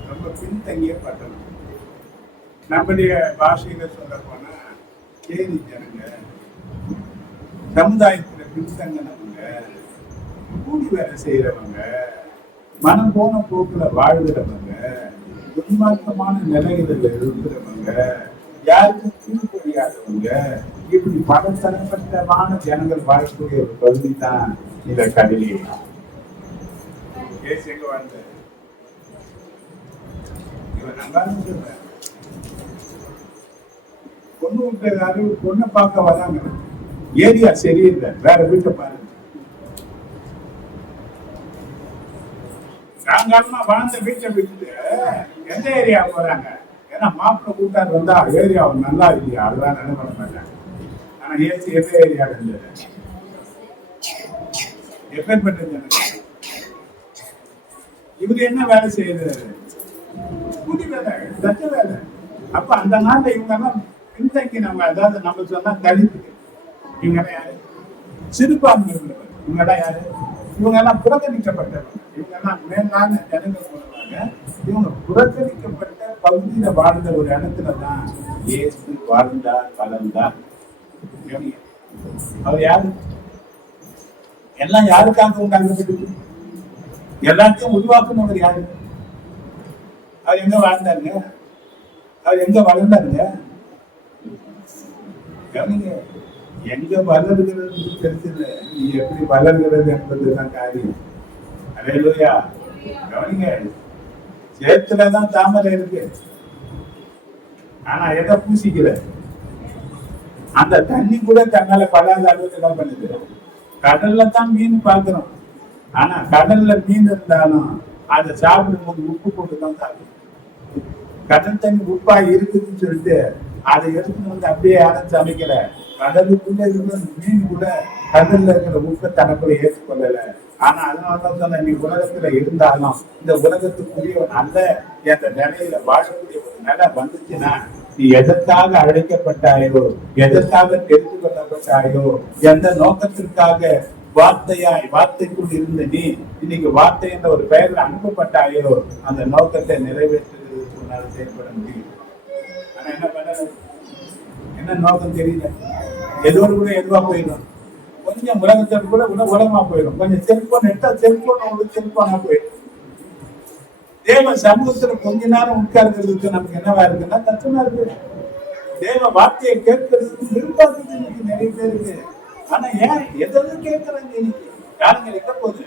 ரொம்ப பின்தங்கிய பட்டணம். நம்முடைய பாஷையில சொல்ல போனா கேலி ஜனங்க, சமுதாயத்துல பின்தங்கினவங்க, கூலி வேலை செய்யறவங்க, மனம் போன போக்குல வாழ்கிறவங்க, துன்மார்க்கமான நிலைகளில் இருக்கிறவங்க, யாருக்கும் கீழ்படியாதவங்க, இப்படி பல தரப்பட்டமான ஜனங்கள் வாழக்கூடிய ஒரு பகுதி தான் இந்த கடலே. எங்க வாழ்ந்த இவன் நல்லா சொல்ற பொண்ணு விட்டு பொண்ணை பார்க்க வராங்க, ஏரியா சரியில்லை, வேற வீட்டை பாருங்க. சாயங்காலமா வாழ்ந்த வீட்டை விட்டுட்டு எந்த ஏரியா போறாங்க? ஏன்னா மாப்பிள்ளை கூட்டார் வந்தா ஏரியா நல்லா இல்லையா, அதெல்லாம் நினைப்பட மாட்டாங்க. ஆனா ஏசி எந்த ஏரியா இருந்தது? எப்பேற்பட்ட இவரு என்ன வேலை செய்யறாரு? கூலி வேலை, தச்ச வேலை. அப்ப அந்த நாள்ல இவங்க எல்லாம் பின்தங்கினவங்க, அதாவது நம்ம சொன்னா தலித்து. இவங்க எல்லாம் யாரு? சிறுபான்மை உள்ளவர். இவங்க எல்லாம் யாரு? இவங்க எல்லாம் புறக்கணிக்கப்பட்டவங்க. இவங்க எல்லாம் மேலான ஜனங்கள் சொல்லுவாங்க. இவங்க புறக்கணிக்கப்பட்ட பகுதியில வாழ்ந்த ஒரு இடத்துலதான் இயேசு வாழ்ந்தார், வளர்ந்தார். அவர் யாரு? எல்லாம் யாருக்காக உண்டாக்கப்பட்டது? எல்லாத்தையும் உருவாக்குனவர் யாரு? அவர் எங்க வாழ்ந்தாருங்க? அவர் எங்க வளர்ந்தாருங்க? எங்க வளர்கிறது தெரிஞ்சது, நீ எப்படி வளர்கிறது என்பதுதான் காரியம். அல்லேலூயா. கவனிங்க, சேத்துலதான் தாமரை இருக்கு, ஆனா எதை பூசிக்கல. அந்த தண்ணி கூட தன்னால படாத அளவுக்கு என்ன பண்ணுது? கடல்ல தான் மீன் பார்க்கிறோம், ஆனா கடல்ல மீன் இருந்தாலும் அதை சாப்பிடும் போது உப்பு போட்டுதான் சாப்பிடும். கடல் தண்ணி உப்பா இருக்குதுன்னு சொல்லிட்டு அதை எடுத்துட்டு வந்து அப்படியே யாரும் சமைக்கல. கடலுக்குள்ள இருக்கிற மீன் கூட கடல்ல இருக்கிற உப்பை தனக்குள்ள ஏற்றுக்கொள்ளல. ஆனா அதனாலதான் சொன்ன, நீ உலகத்துல இருந்தாலும் இந்த உலகத்துக்குரியவன் அல்ல என்ற நிலையில வாழக்கூடிய ஒரு நிலை வந்துச்சுன்னா, நீ எதற்காக அழைக்கப்பட்டாயோ, எதற்காக தெரிந்து கொள்ளப்பட்டாயோ, எந்த நோக்கத்திற்காக வார்த்தைக்குள் இருந்த நீ இன்னைக்கு வார்த்தை என்ற ஒரு பெயர்ல அனுப்பப்பட்டாயோ, அந்த நோக்கத்தை நிறைவேற்றுவதற்கு உன்னால செயல்பட முடியும். ஆனா என்ன பண்ண, என்ன நோக்கம் தெரியல. எதோடு கூட எதுவா போயிடும், கொஞ்சம் உலகத்தோடு கூட உலகமா போயிடும். கொஞ்சம் செல்போன் எடுத்தா செல்போன் உங்களுக்கு செல்போனா போயிடும். தேவ சமூகத்துல கொஞ்ச நேரம் உட்கார்றதுக்கு நமக்கு என்னவா இருக்குன்னா கஷ்டமா இருக்கு. தேவ வார்த்தையை கேட்கறதுக்கு விரும்பாதது இன்னைக்கு நிறைய பேருக்கு. ஆனா ஏன் எதாவது கேட்கறாங்க? இன்னைக்கு யாருங்க இருக்க போகுது?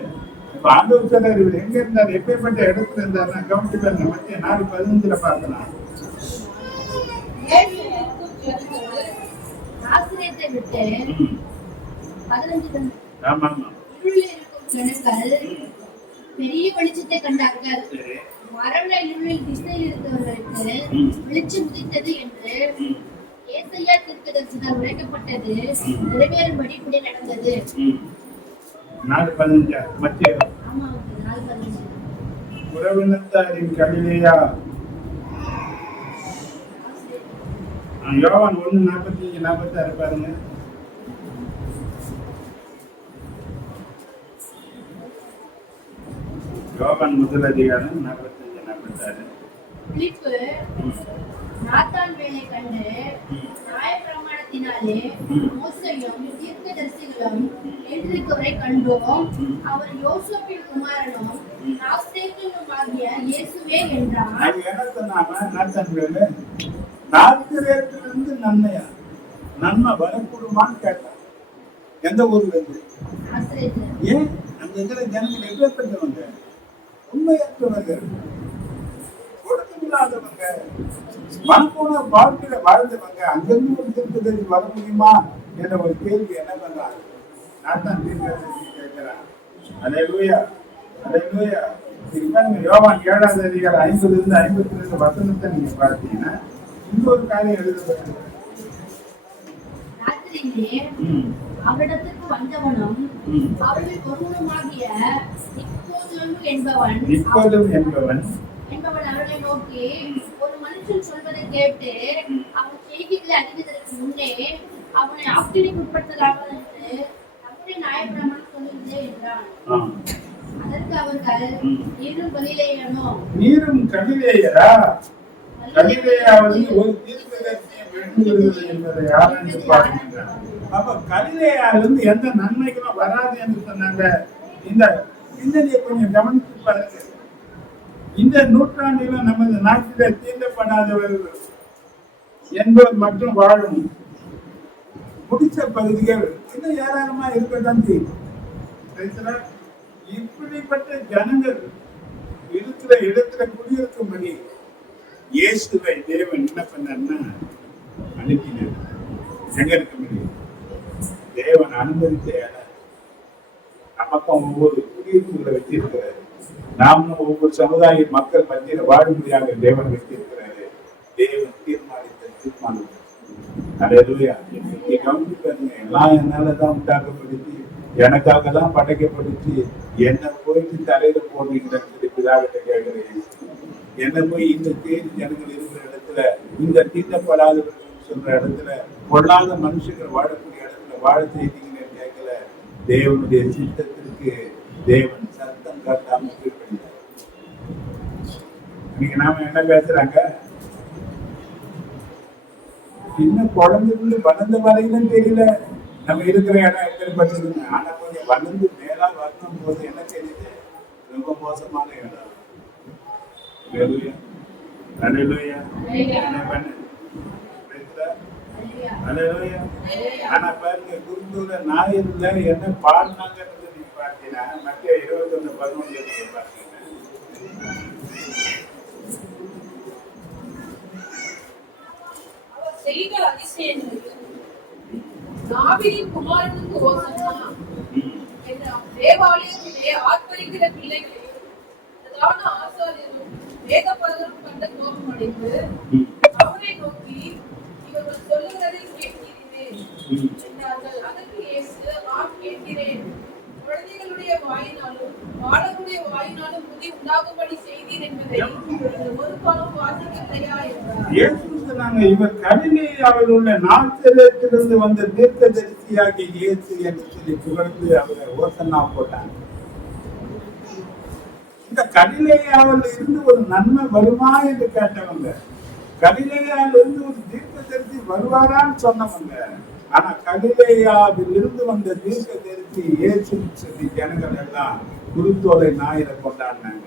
இப்ப ஆண்டவர் சொல்றாரு, இவர் எங்க இருந்தார், எப்பேற்பட்ட இடத்துல இருந்தாருன்னா கவனிச்சு மத்திய 4:15 பார்க்கலாம். ஆசிரியத்தை விட்டு 15 ஆமா ஜனங்கள் பெரிய வெளிச்சத்தை கண்டார்கள். மரண இருளில் திசையில் இருந்தவர்களுக்கு வெளிச்சம் உதித்தது என்று ஏசாயா தீர்க்கதரிசியால் உரைக்கப்பட்டது நிறைவேறும்படி இப்படி நடந்தது. 4:15 மத்திய. ஆமா, 4:15. உறவினத்தாரின் கலிலேயா. யோவான் 1:45-46 பாருங்க. யோவான் முதல் அதிகாரம் 45-46. பிலிப்பு நாத்தான் வேலை கண்டு நியாயப்பிரமாணத்தினாலே மோசேயும் தீர்க்கதரிசிகளும் எழுதியிருக்கிறவரை கண்டோம், அவர் யோசேப்பின் குமாரனும் நாசரேத்தனுமாகிய இயேசுவே என்றார். அது என்ன சொன்னாங்க? நாத்தான் வேலை நாசரேத்திலிருந்து நன்மை வரக்கூடுமான்னு கேட்டான். எந்த ஊர்ல இருந்து? ஏன் அங்க இருக்கிற ஜனங்கள் எப்பேற்பட்டவங்க? உண்மையற்றவர்கள், கொடுக்கமில்லாதவங்க, மனப்போன வாழ்க்கையில வாழ்ந்தவங்க. அங்கிருந்து ஒரு திருப்பதி வர முடியுமா என்ற ஒரு கேள்வி என்ன பண்றாங்க? நாத்தான் கேட்கிறான். அல்லேலூயா, அல்லேலூயா. யோவான் 7ஆம் அதிகாரம் 50-52 வசனத்தை நீங்க பார்த்தீங்கன்னா இன்னொரு காரியம் எழுதப்பட்டிருக்கு. அவரிடத்துக்கு வந்தவனும் அவர்கள் ஒருவனுமாகிய நிக்கோதேம் என்பவன் அவர்களை நோக்கி, ஒரு மனுஷன் சொல்வதை கேட்டு அவன் செய்திகளை அறிவதற்கு முன்னே அவனை ஆக்கினைக்கு உட்படுத்தலாமா என்று நம்முடைய நியாயப்பிரமாணம் சொல்லுகிறதே என்றான். அதற்கு அவர்கள், நீரும் கலிலேயனோ? நீரும் கலிலேயரா? கலிலேயாவில் ஒரு தீர்க்கதரிசியை எழுந்துகிறது என்பதை ஆராய்ந்து பாருங்கள். அப்ப கலிலேயாவிலிருந்து எந்த நன்மைகளும் வராது என்று சொன்னாங்க. இந்த பின்னணியை கொஞ்சம் கவனித்து பாருங்க. இந்த நூற்றாண்டில நமது நாட்டில தீண்டப்படாதவர்கள் என்பவர் மற்றும் வாழும் முடிச்ச பகுதிகள் இன்னும் ஏராளமா இருக்கதான் செய்யும். இப்படிப்பட்ட ஜனங்கள் இருக்கிற இடத்துல குடியிருக்கும்படி இயேசுவை தேவன் என்ன பண்ணார்னா அனுப்பினார். எங்க இருக்க முடியும்? தேவன் அனுமதித்த இடம். நமக்கும் ஒவ்வொரு குடியிருப்புகளை வச்சிருக்கிறாரு. நாமும் ஒவ்வொரு சமுதாய மக்கள் மத்தியில் வாழும்படியாக தேவன் வச்சிருக்கிறாரு. தேவன் தீர்மானித்த தீர்மானம். அல்லேலூயா. நீ கவனிச்சு பாருங்க. எல்லாம் என்னாலதான் உண்டாக்கப்பட்டுச்சு, எனக்காக தான் படைக்கப்பட்டுச்சு. என்ன போயிட்டு தலையில போடுறீங்கன்னு பிதாவிட்ட கேட்கிறேன். என்ன போய் இந்த தேதி ஜனங்கள் இருக்கிற இடத்துல, இந்த தீண்டப்படாதவர்கள் சொல்ற இடத்துல, பொல்லாத மனுஷர்கள் வாழக்கூடிய இடத்துல வாழ செய்தீங்கன்னு கேட்கல. தேவனுடைய சித்தத்திற்கு தேவன் சத்தம் காட்டாம கீழ்ப்படினார். இன்னைக்கு நாம என்ன பேசுறாங்க? சின்ன குழந்தைக்குள்ள வளர்ந்த வரையிலும் தெரியல நம்ம இருக்கிற இடம் எப்படிப்பட்டதுன்னு. ஆனா கொஞ்சம் வளர்ந்து மேலா வரணும் போது என்ன தெரியுது? ரொம்ப மோசமான இடம். ஆனா பாருங்க, குருந்தூர ஞாயிறுல என்ன பாடினாங்கிறது நீங்க பார்த்தீங்கன்னா மத்திய 21:11 நீங்க பார்த்தீங்கன்னா செய்த அதிசயங்கள் தாவீதின் குமாரனுக்கு ஓசன்னா என்ற தேவாலயத்திலே ஆர்ப்பரிக்கிற பிள்ளைகளே, பிரதான ஆசாரியரும் வேதபாரகரும் கண்ட கோபம் அடைந்து அவரை நோக்கி, இவர்கள் சொல்லுகிறதை கேட்கிறீரே என்றார்கள். அதற்கு இயேசு, ஆம் கேட்கிறேன். குழந்தைகளுடைய வாயினாலும் பாலருடைய வாயினாலும் புதி உண்டாகும்படி செய்தீர் என்பதை ஒரு காலம் வாசிக்கவில்லையா என்றார். இவர் கலிலேயாவில் உள்ள நாசரேத்திலிருந்து வந்த தீர்க்கதரிசியாகிய இயேசு என்று சொல்லி புகழ்ந்து அவரை ஓசன்னா போட்டாங்க. இந்த கலிலேயாவில் இருந்து ஒரு நன்மை வருமா என்று கேட்டவங்க, கலிலேயாவில் இருந்து ஒரு தீர்க்கதரிசி வருவாரான்னு சொன்னவங்க. ஆனா கலிலேயாவில் இருந்து வந்த தீர்க்கதரிசி இயேசுன்னு சொல்லி ஜனங்கள் எல்லாம் குருத்தோலை ஞாயிறை கொண்டாடினாங்க.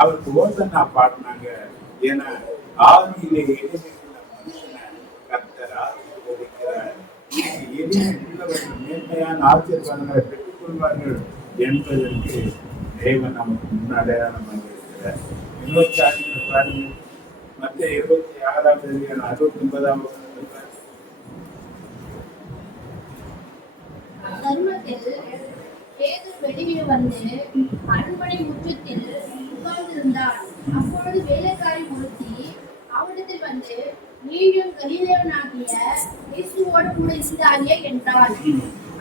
அவருக்கு ஓசன்னா பாடினாங்க. ஏன்னா ஆவியிலே கர்த்தர் ஆசீர்வதிக்கிறார். எளிமை உள்ளவர்கள் மேன்மையான ஆசீர்வாதங்களை பெற்றுக் கொள்வார்கள் என்பதற்கு தேவன் நமக்கு முன்னடையாளமாக இருக்கிறார். 26 பாருங்கள். மத்திய 26:69 தருணத்தில் பேதுரு வெளியே வந்து அரண்மனை முற்றத்தில் உட்கார்ந்திருந்தார். அப்பொழுது வேலைக்காரி ஒருத்தி அவனிடத்தில் வந்து, நீயும் கலிலேயனாகிய இயேசுவோடு கூட இருந்தாயே என்றாள்.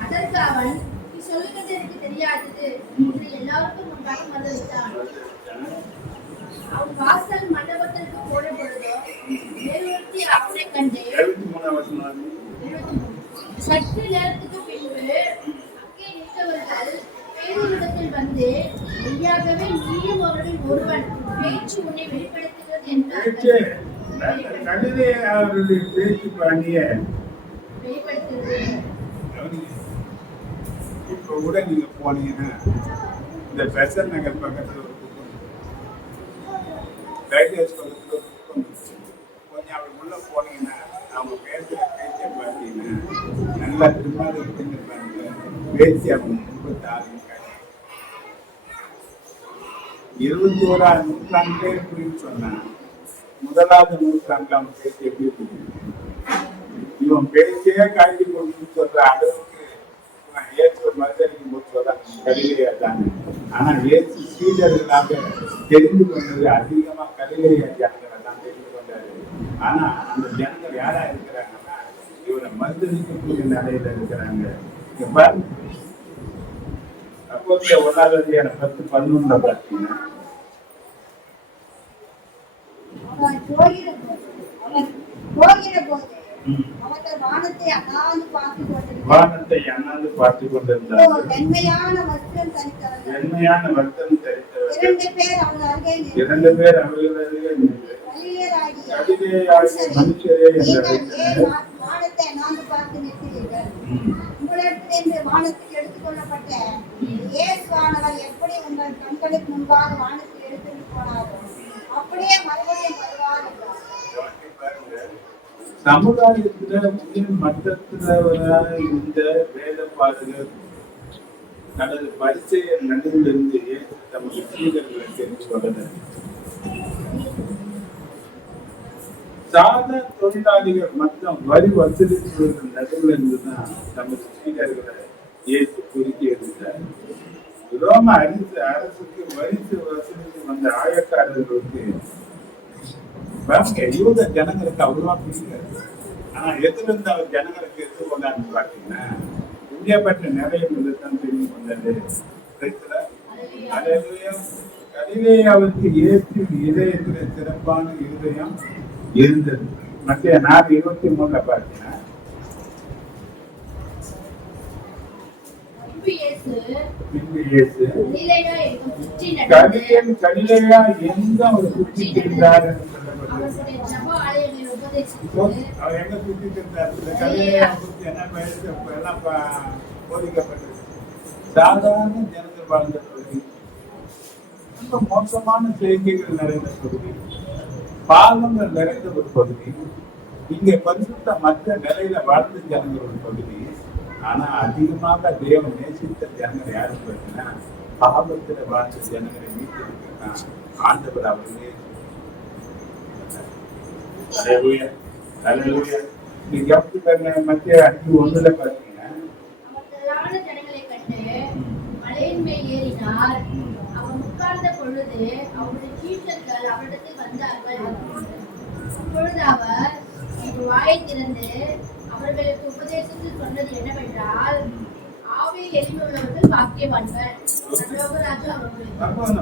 அதற்கு அவன், நீ சொல்லுகிறது எனக்கு தெரியாதது என்று எல்லாருக்கும் முன்பாக மறுத்தான். அவன் வாசல் மண்டபத்திற்கு போன பொழுது வேறொருத்தி அவனை கண்டு, சற்று நேரத்துக்கு பின்பு அங்கே நின்றவர்கள் பேதுருவிடத்தில் வந்து, மெய்யாகவே நீயும் அவர்களில் ஒருவன், பேச்சு உன்னை வெளிப்படுத்துகிறது என்றார்கள். அவருடைய பேச்சு பாணிய வெளிப்படுத்துகிறது. இப்ப கூட நீங்க போனீங்கன்னா இந்த பெசன் நகர் பக்கத்துல ஒரு பக்கத்துல கொஞ்சம் அப்படி உள்ள போனீங்கன்னா அவங்க பேசுற பேச்சை பார்த்தீங்கன்னா நல்லா திரும்ப பேச்சு அவங்க ரொம்ப தாழ்வு. 21ஆம் நூற்றாண்டே அப்படின்னு சொன்னா முதலாவது நூற்றாண்டுல அவன் பேச்சு எப்படி இருக்கு? இவன் பேச்சே காய்ச்சி கொண்டு சொல்ற அளவுக்கு இயேசு மறுதளிக்கும் போது சொல்றாங்க கலிலேயா தானே. ஆனா இயேசு சீடர்களாக தெரிந்து கொண்டது அதிகமா கலிலேயா ஜனங்களை தான் தெரிந்து கொண்டாரு. ஆனா அந்த ஜனங்கள் யாரா இருக்கிறாங்கன்னா இவரை மறுதளிக்கக்கூடிய நிலையில இருக்கிறாங்க. இங்க பாருங்க, அப்போ 1:10-11 பார்த்தீங்கன்னா அவன் போகிற போது அவர்கள் வானத்தை அண்ணாந்து பார்த்து கொண்டிருந்தார்கள். வெண்மையான வஸ்திரம் தரித்தவர்கள் 2 பேர் அவர்கள் அருகே நின்று, கலிலேயாவின் மனுஷரே என்று நீங்கள் அழைத்தனர். ஏன் வானத்தை அண்ணாந்து பார்த்து நிற்கிறீர்கள்? உங்களிடத்திலிருந்து வானத்துக்கு எடுத்துக்கொள்ளப்பட்ட இயேசுவானவர் எப்படி உங்கள் கண்களுக்கு முன்பாக வானத்தில் எடுத்துட்டு போனாரோ அப்படியே மறுபடியும் வருவார் என்றார். சமுதாயத்துல உயர் மட்டத்துல இந்த வேத பாடுகள் தனது பரிச்சய நடுவிலிருந்து தமது சீடர்களை தெரிந்து கொண்டனர். சாதா தொழிலாளிகள் மற்றும் வரி வசூலிப்பவர்கள் நடுவில் இருந்துதான் தமது சீடர்களை இயேசு குறுக்கி எடுத்தார். ரோம அரசுக்கு வரி வசூலித்து வந்த ஆயக்காரர்களுக்கு யூத ஜனங்களுக்கு அவ்வளவா பிடிக்காது. ஆனா எதுல இருந்து அவர் ஜனங்களுக்கு எதிர்கொண்டான்னு பாத்தீங்கன்னா இந்தியா பற்றி நிறைய தான் தெரிந்து கொண்டது. கலிலேயாவுக்கு இயேசு இதயத்துல சிறப்பான இருதயம் இருந்தது. மத்திய 4:23 பார்த்தீங்கன்னா பின்பு இயேசு கலிலேயா எங்க அவர் சுற்றி இருந்தார் என்று சொல்லப்பட்டிருக்கிறது. அவர் எங்க சுற்றி இருந்தார்? கலிலேயா குறித்து என்ன பெயர் எல்லாம் போதிக்கப்பட்டது. சாதாரண ஜனங்கள் வாழ்ந்த பகுதி, ரொம்ப மோசமான செய்கைகள் நிறைந்த பகுதி, பாவங்கள் நிறைந்த ஒரு பகுதி, இங்க பரிசுத்த மற்ற நிலையில வாழ்ந்த ஜனங்கள் ஒரு பகுதி. ஆனா அதிகமாக தேவன் நேசித்த ஜனங்கள் யாரும் பார்த்தீங்கன்னா பாவத்துல வாழ்ந்த ஜனங்களை மீட்டெடுக்கிறான் ஆண்டவர் அவர்களே. நீங்க எப்படி பாருங்க, மத்திய 5:1 பாத்தீங்கன்னா ஜனங்களை கண்டு மலையின் மேல் ஏறினார். அவர் உட்கார்ந்த பொழுது அவருடைய சீஷர்கள் அவரிடத்தில் வந்தார்கள். அப்பொழுது அவர் வாயை திறந்து அவர்களுக்கு உபதேசித்து சொன்னது என்னவென்றால், ஆவியில் எளிமையுள்ளவர்கள் பாக்கியவான்கள்.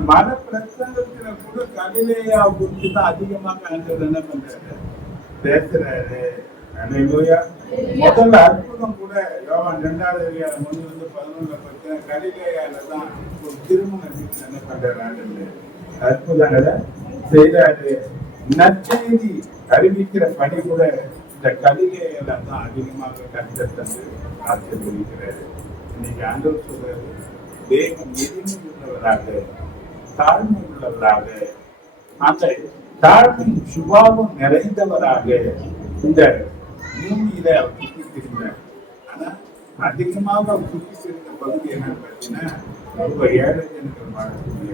மத பிரசங்கத்துல கூட கலிலேயா குறித்து தான் அதிகமாக ஆண்டவர் என்ன பண்றாரு, பேசுறாரு. முதல்ல அற்புதம் கூட யோவான் 2:1-11 கலிலேயால தான் ஒரு திருமண வீட்டுல என்ன பண்றாரு, அற்புதங்களை செய்யறாரு. நற்செய்தி அறிவிக்கிற பணி கூட இந்த கலிலேயால தான் அதிகமாக கற்றுத்தந்து ஆசீர்வதிக்கிறாரு. இன்னைக்கு ஆண்டவர் சொல்றாரு, தேவன் எளிமை உள்ளவராக தாழ்மை உள்ளவராக அந்த தாழ்மை சுபாவம் நிறைந்தவராக இந்த பூமியில அவர் சுற்றி திரிந்தார். ஆனா அதிகமாக அவர் சுற்றி திரிந்த பகுதி என்னன்னு பார்த்தீங்கன்னா ரொம்ப ஏழை ஜனங்கள் வாழக்கூடிய,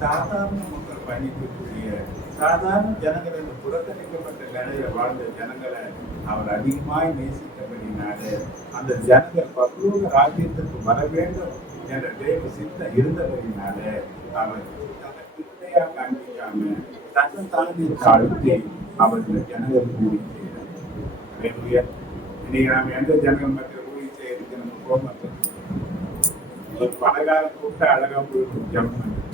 சாதாரண மக்கள் பயணிக்கக்கூடிய, சாதாரண ஜனங்கள் இந்த புறக்கணிக்கப்பட்ட நிலையில வாழ்ந்த ஜனங்களை அவர் அதிகமாக நேசித்தபடினாலே அந்த ஜனங்கள் பரலோக ராஜ்யத்துக்கு வர வேண்டும் என்ற தேவ சித்தம் இருந்தபடினாலே அவர் தன்னை பிள்ளையா காண்பிக்காம தன்னை தாண்டி தாழ்த்தி அவர்கள் ஜனங்கள் கூடி செய்தார். இன்னைக்கு நாம எந்த ஜனங்கள் மக்கள் கூடி செய்யறதுக்கு நம்ம போக மாட்டோம். ஒரு பணக்காரன் கூப்பிட்டு அழகா போய் ஜபம் பண்ணுறது,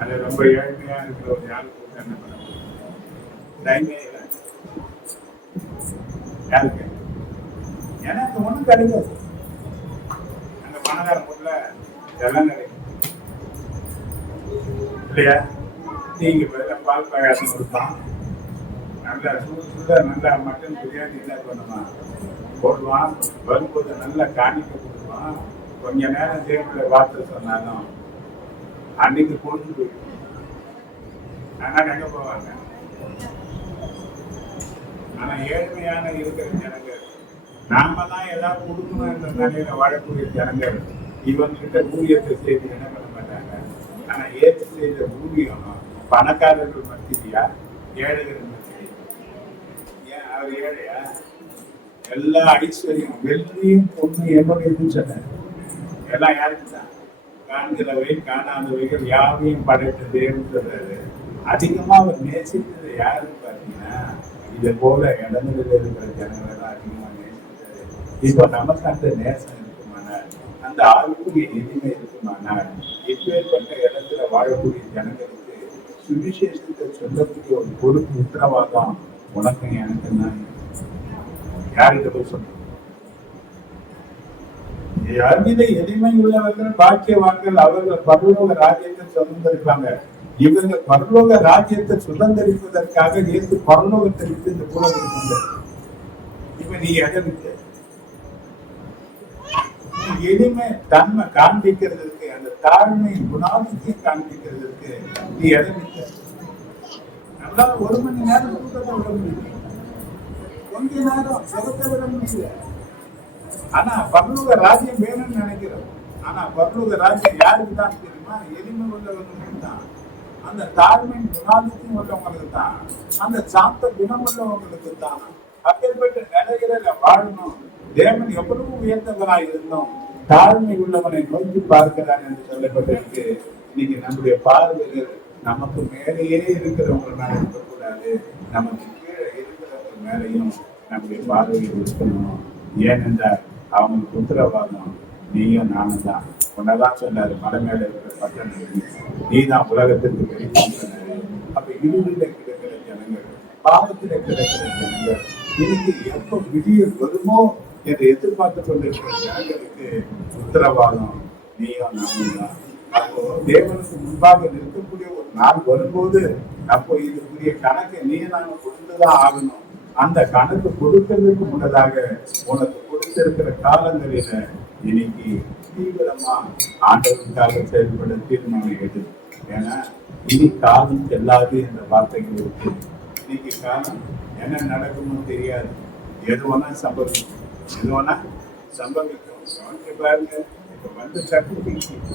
அது ரொம்ப ஏழ்மையா இருக்கிற ஒரு யாரு கூப்பிட்டு என்ன பண்ண டைமே இல்லை யாருக்கு. ஏன்னா அங்க ஒண்ணும் கிடையாது. அந்த பணக்காரன் பொருள எல்லாம் கிடைக்கும் இல்லையா? நீங்க பால் பாயாசம் கொடுப்பான், நல்லா சூட நல்லா மட்டன் பிரியாணி என்ன பண்ணுவான் போடுவான், வரும்போது நல்லா காணிக்க கொடுப்பான். கொஞ்ச நேரம் தேவையில்ல வார்த்தை சொன்னாலும் அன்னைக்கு பொழுது போயிடும். ஆனா எங்க போவாங்க? ஆனா ஏழ்மையான இருக்கிற ஜனங்கள், நாம தான் ஏதாவது கொடுக்கணும் என்ற நிலையில வாழக்கூடிய ஜனங்கள் இவங்கிட்ட ஊழியத்தை செய்து என்ன பண்ண மாட்டாங்க. ஆனா ஏற்று செய்த ஊழியம் பணக்காரர்கள் மத்தியா ஏழைகள் மத்தியா? ஏன் அவர் ஏழையா? எல்லா ஐஸ்வர்யம் வெள்ளியும் பொண்ணு என்னுடையதுன்னு சொன்னார். எல்லாம் யாருக்கு தான்? காண்கிறவை காணாதவைகள் யாவையும் படைத்த தேவன் சொல்றாரு. அதிகமா அவர் நேசித்தது யாருன்னு பாத்தீங்கன்னா இதை போல இடங்களில் இருக்கிற ஜனங்களை தான் அதிகமா நேசித்தாரு. இப்போ நமக்கு அந்த நேசம் இருக்குமானால், அந்த ஆளுக்குரிய எளிமை இருக்குமானால், எப்பேற்பட்ட இடத்துல வாழக்கூடிய ஜனங்களுக்கு சுவிசேஷத்தை சொல்லக்கூடிய ஒரு பொறுப்பு உத்தரவாதம் உனக்கு எனக்கு தான். யார்கிட்ட போய் சொல்ற? அருகிலே எளிமை உள்ளவர்கள் பாக்கியவான்கள், அவர்கள் பரலோக ராஜ்யத்தை சுதந்திரிப்பாங்க. இவங்க பரலோக ராஜ்யத்தை சுதந்திரிப்பதற்காக இயேசு பரலோகத்தை விட்டு இந்த உலகத்துக்கு வந்தார். இப்ப நீ எதை விட்டு எளிமை தன்மை காண்பிக்கிறதுக்கு, அந்த தாழ்மை குணாதிசயம் காண்பிக்கிறதுக்கு நீ எதை விட்ட? நம்மளால 1 மணி நேரம் தூக்கத்தை விட முடியல, கொஞ்ச நேரம் சுகத்தை விட முடியல. ஆனா பரலோக ராஜ்யம் வேணும்னு நினைக்கிறோம். ஆனா பரலோக ராஜ்யம் யாருக்கு தான் தெரியுமா? எளிமை உள்ளவங்களுக்கு தான், அந்த தாழ்மை குணாதிசயம் உள்ளவங்களுக்கு தான், அந்த சாந்த குணம் உள்ளவங்களுக்கு தான். அப்பேற்பட்ட நிலையில வாழணும். தேவன் எவ்வளவு உயர்ந்தவராய் இருந்தோம், தாழ்மை உள்ளவனை நோக்கி பார்க்கிறான் என்று சொல்லப்பட்டிருக்கு. இன்னைக்கு நம்முடைய பார்வைகள் நமக்கு மேலேயே இருக்கிறவங்க மேல இருக்கக்கூடாது, நமக்கு கீழே இருக்கிறவங்க மேலையும் நம்முடைய பார்வைகள் இருக்கணும். ஏனென்றால் அவங்களுக்கு உத்தரவாதம் நீயும் நானும் தான். உன்னதான் சொன்னாரு, மலை மேல இருக்கிற பட்டணம் நீதான் உலகத்திற்கு வெளிப்படுத்தினாரு. அப்ப இருளில கிடக்கிற ஜனங்கள், பாவத்தில கிடக்கிற ஜனங்கள், இன்னைக்கு எப்ப விடியல் வருமோ என்று எதிர்பார்த்து கொண்டிருக்கிற ஜனங்களுக்கு உத்தரவாதம் நீயும் நானும் தான். அப்போ தேவனுக்கு முன்பாக நிற்கக்கூடிய ஒரு நாள் வரும்போது அப்போ இதுக்குரிய கணக்கை நீ நாங்கள் கொடுத்துதான் ஆகணும். அந்த கணக்கு கொடுக்கிறதுக்கு முன்னதாக உனக்கு கொடுத்திருக்கிற காலங்களில இன்னைக்கு தீவிரமா ஆண்டவனுக்காக செயல்பட தீர்மானம் எடுத்து. ஏன்னா இனி காலம் செல்லாது என்ற வார்த்தைகள் இருக்கு. இன்னைக்கு காலம் என்ன நடக்குமோ தெரியாது, எது வேணா சம்பவிக்கும், எது வேணா சம்பவிக்கும். பாருங்க, இப்ப வந்து சக்தி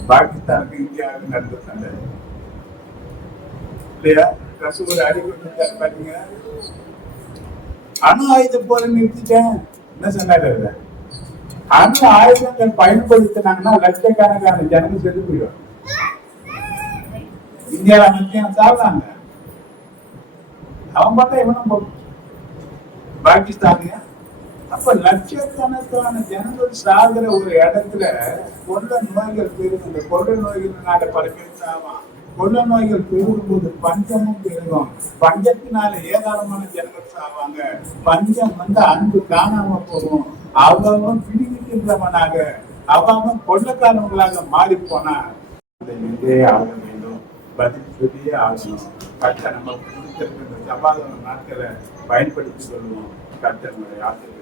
பாகிஸ்தானுக்கு இந்தியாவுக்கு நடந்த சண்டை இல்லையா? ஒரு அறிவிப்பு பாத்தீங்க, அணு ஆயுதம் போல நிறுத்திட்டேன் என்ன சொன்னாரு? அணு ஆயுதங்கள் பயன்படுத்தினாங்கன்னா லட்சக்கணக்கான ஜனங்கள் செத்து போயிடும். இந்தியாவில முக்கியம் சாப்பிடாங்க, அவன் பார்த்தா இவனும் பாகிஸ்தானியா. அப்ப லட்சக்கணக்கான ஜனங்கள் சாகிற ஒரு இடத்துல கொள்ள நோய்கள் பெருகும். இந்த கொள்ள நோய்கள்னால பல பேர் சாவான். கொள்ள நோய்கள் பெருகும் போது பஞ்சமும் பெருகும். பஞ்சத்தினால ஏராளமான ஜனங்கள் சாவாங்க. பஞ்சம் வந்து அன்பு காணாம போகும். அவன் பிடிக்கின்றவனாக, அவன் கொள்ளக்காரவங்களாக மாறி போனா ஆக வேண்டும், பதில் சொல்லியே ஆகணும். கட்ட நம்ம கொடுத்திருக்கின்ற சபாதான நாட்களை பயன்படுத்தி சொல்லுவோம். கட்டங்களுடைய ஆசிரியர்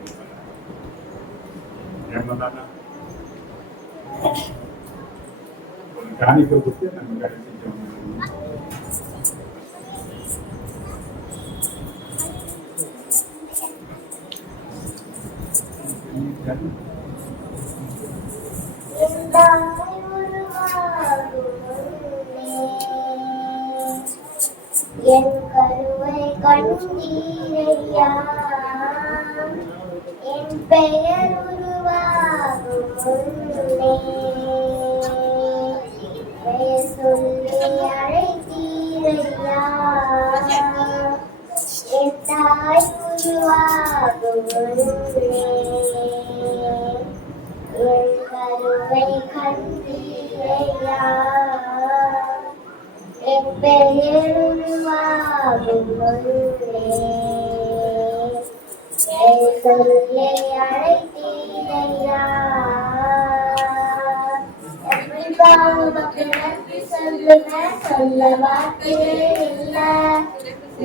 ஒரு காணிக்கை கொடுத்து நம்ம கிடைச்சிட்டோம். என் கருவை கண்டீரையா, என் பெயர் உருவாகும் முன்னே பெயர் சொல்லி அழைத்தீரையா, என் தாய் உருவாகும் முன்னே என் கருவை கண்டீரையா, என் பெயர் உருவாகும் முன்னே பெயர் சொல்லி அழைத்தீரையா. உமக்கு நன்றி சொல்லுவேன், சொல்ல வார்த்தையே இல்லை.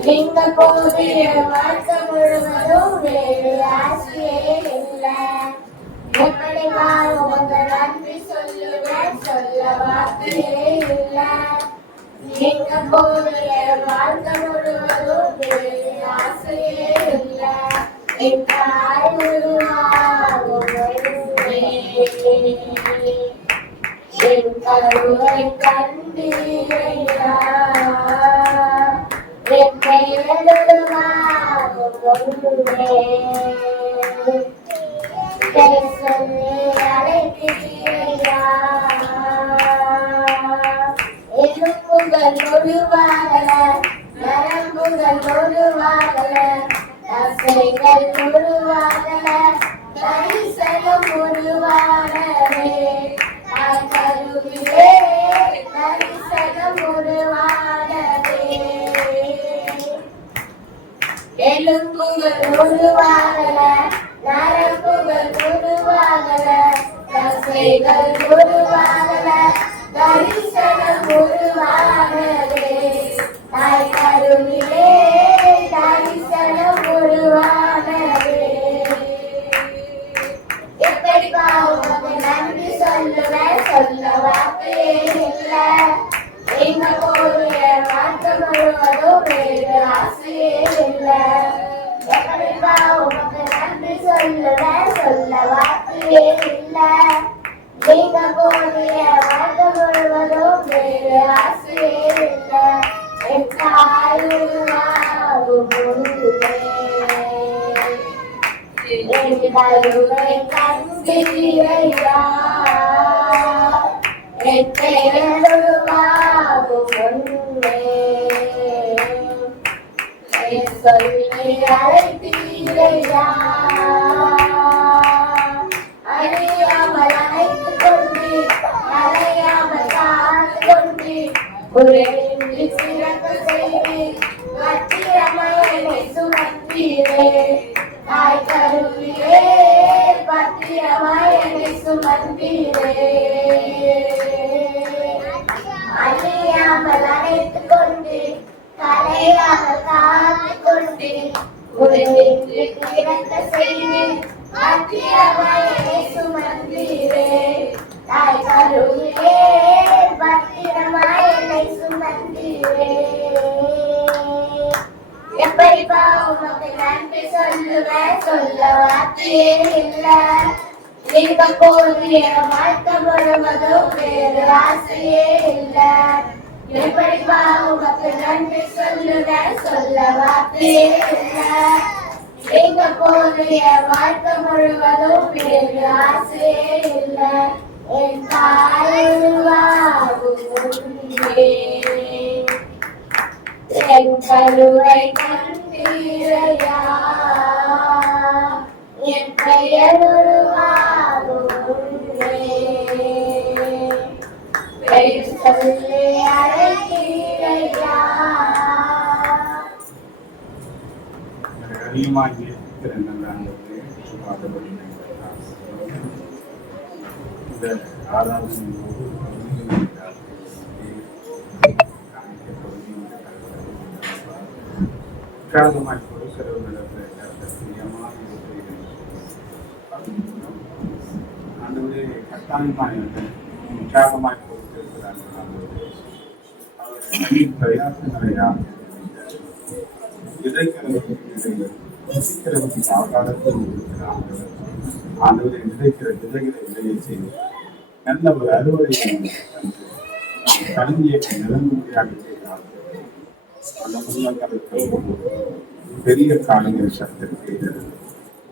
நீங்க போதிய வாழ்க்கை முழுவதும் வேறு ஆசையே இல்லை. எப்படி உமக்கு நன்றி சொல்லுவேன், சொல்ல வார்த்தையே இல்லை. நீங்க போதிய வாழ்க்கை முழுவதும் வேறு ஆசையே இல்லை. என் தாய் உருவாகும் என் கருவை கண்டீரையா, என் பெயர் உருவாகும் பெயர் சொல்லி அழைத்தீரையா. எலும்புகள் உருவாகல, நரம்புகள் உருவாகல, தசைகள் உருவாகல, தரிசனம் உருவாகவே. கருவிலே தரிசனம் உருவாகவே. எலும்புகள் உருவாகல, நரம்புகள் உருவாகல, தசைகள் உருவாகல, தரிசனம் உருவாகவே. தாய் கருவிலே தரிசனம் உருவானதே. எப்படிப்பா உனக்கு நன்றி சொல்லுவேன், சொல்ல வார்த்தையே இல்லை. எங்க போகிற வாழ்க்கை முழுவதும் வேறு ஆசையே இல்லை. எப்படிப்பா உனக்கு நன்றி சொல்லுவேன், சொல்ல வார்த்தையே இல்லை. நீங்க போகிற வாழ்க்கை முழுவதும் வேறு ஆசையே இல்லை. என் கருவை கண்டீரையா, என் பெயருருவாகும் முன்னே என் சொல்லி அழைத்தீரையா. அறியாமல் அழைத்து கொண்டு அறையாமல் காத்து கொண்டு ஒரு சிறக்க செய்து பத்திரமாயனை சுமந்தீரே. தாய் கருவிலே பத்திரமாயனை சுமந்தீரே. அறியாமல் அழைத்து கொண்டு கலையாமல் காத்து கொண்டு ஒரு சிறக்க செய்து பத்திரமாயனை சுமந்தீரே. தாய் கருவிலே பத்திரமாயனை சுமந்தீரே. எப்படிப்பா உனக்கு நன்றி சொல்லுவேன், சொல்ல வார்த்தையே இல்லை. நீங்க போதிய வாழ்க்கை முழுவதும் வேறு ஆசையே இல்லை. எப்படிப்பா உனக்கு நன்றி சொல்லுவேன், சொல்ல வார்த்தையே இல்லை. நீங்க போதிய வாழ்க்கை முழுவதும் வேறு ஆசையே இல்லை. என் தாயுருவாகும் முன்னே என் கருவை கண்டீரையா, என் பெயருருவாகும் முன்னே பெயர் சொல்லி அழைத்தீரையா. அதிகமாக இந்த ஆராதனையோடு உற்சாகமாய் கொடுக்கிறவர்களிடத்தில் ஆண்டவரே கட்டாயமாய் உற்சாகமாய் கொடுத்திருக்கிறார்கள். பிரயாசங்களை விதைக்கிறவருக்கு ஆகாரத்தில் இருக்கிறார்கள். ஆண்டவரை விதைக்கிற விதைகளை விதையை செய்து நல்ல ஒரு அறுவடையை கல்வியை நிலமுறையாக செய்கிறார்கள். அந்த முன்னங்களுக்கு பெரிய காலங்கள் சத்திற்கு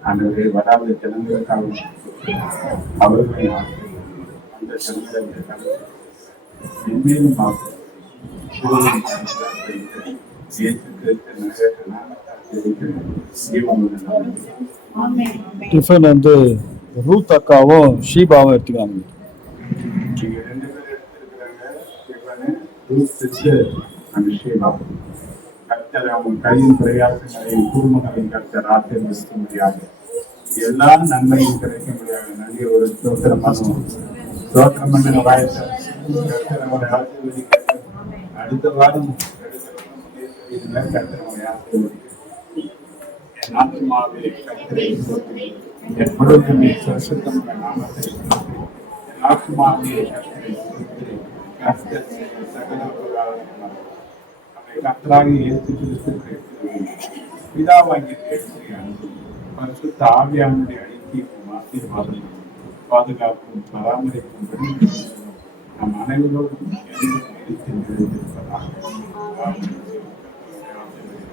ஆண்டவரை வராத ஜனங்களுக்காக அவர்களை அந்த ஜனங்களை மென்மேலும் டிஃபன் வந்து ரூத் அக்காவும் ஷீபாவும் எடுத்துக்காங்க. கர்த்தர் அவங்க கையின் பிரயாசங்களை குடும்பங்களின் கர்த்தர் ஆசீர்வதிக்க முடியாது. எல்லா நன்மையும் கிடைக்க முடியாது. நன்றியோடு ஸ்தோத்திரம் பண்ணுவோம். ஸ்தோத்திரம் பண்ணுங்க வாய்ஸ் கர்த்தர் அவங்களை ஆசீர்வதிக்க. அடுத்த வாரம் கர்த்தர் அவங்களை ஆசீர்வதிக்க. என் ஆத்மாவே கர்த்தரை ஸ்தோத்திரி, எப்பொழுதுமே பரிசுத்தமான நாமத்தை ஸ்தோத்திரி. என் ஆத்மாவே கர்த்தரை ஸ்தோத்திரி, கர்த்தர் சகல உபகாரங்களால் கர்த்தராக இயேசு கிறிஸ்து பிதாவாகிய பரிசுத்த ஆவியானுடைய ஐக்கியமும் ஆசீர்வாதமும் பாதுகாப்பும் பராமரிப்பும் நம் அனைவரோடும் இருப்பதாக.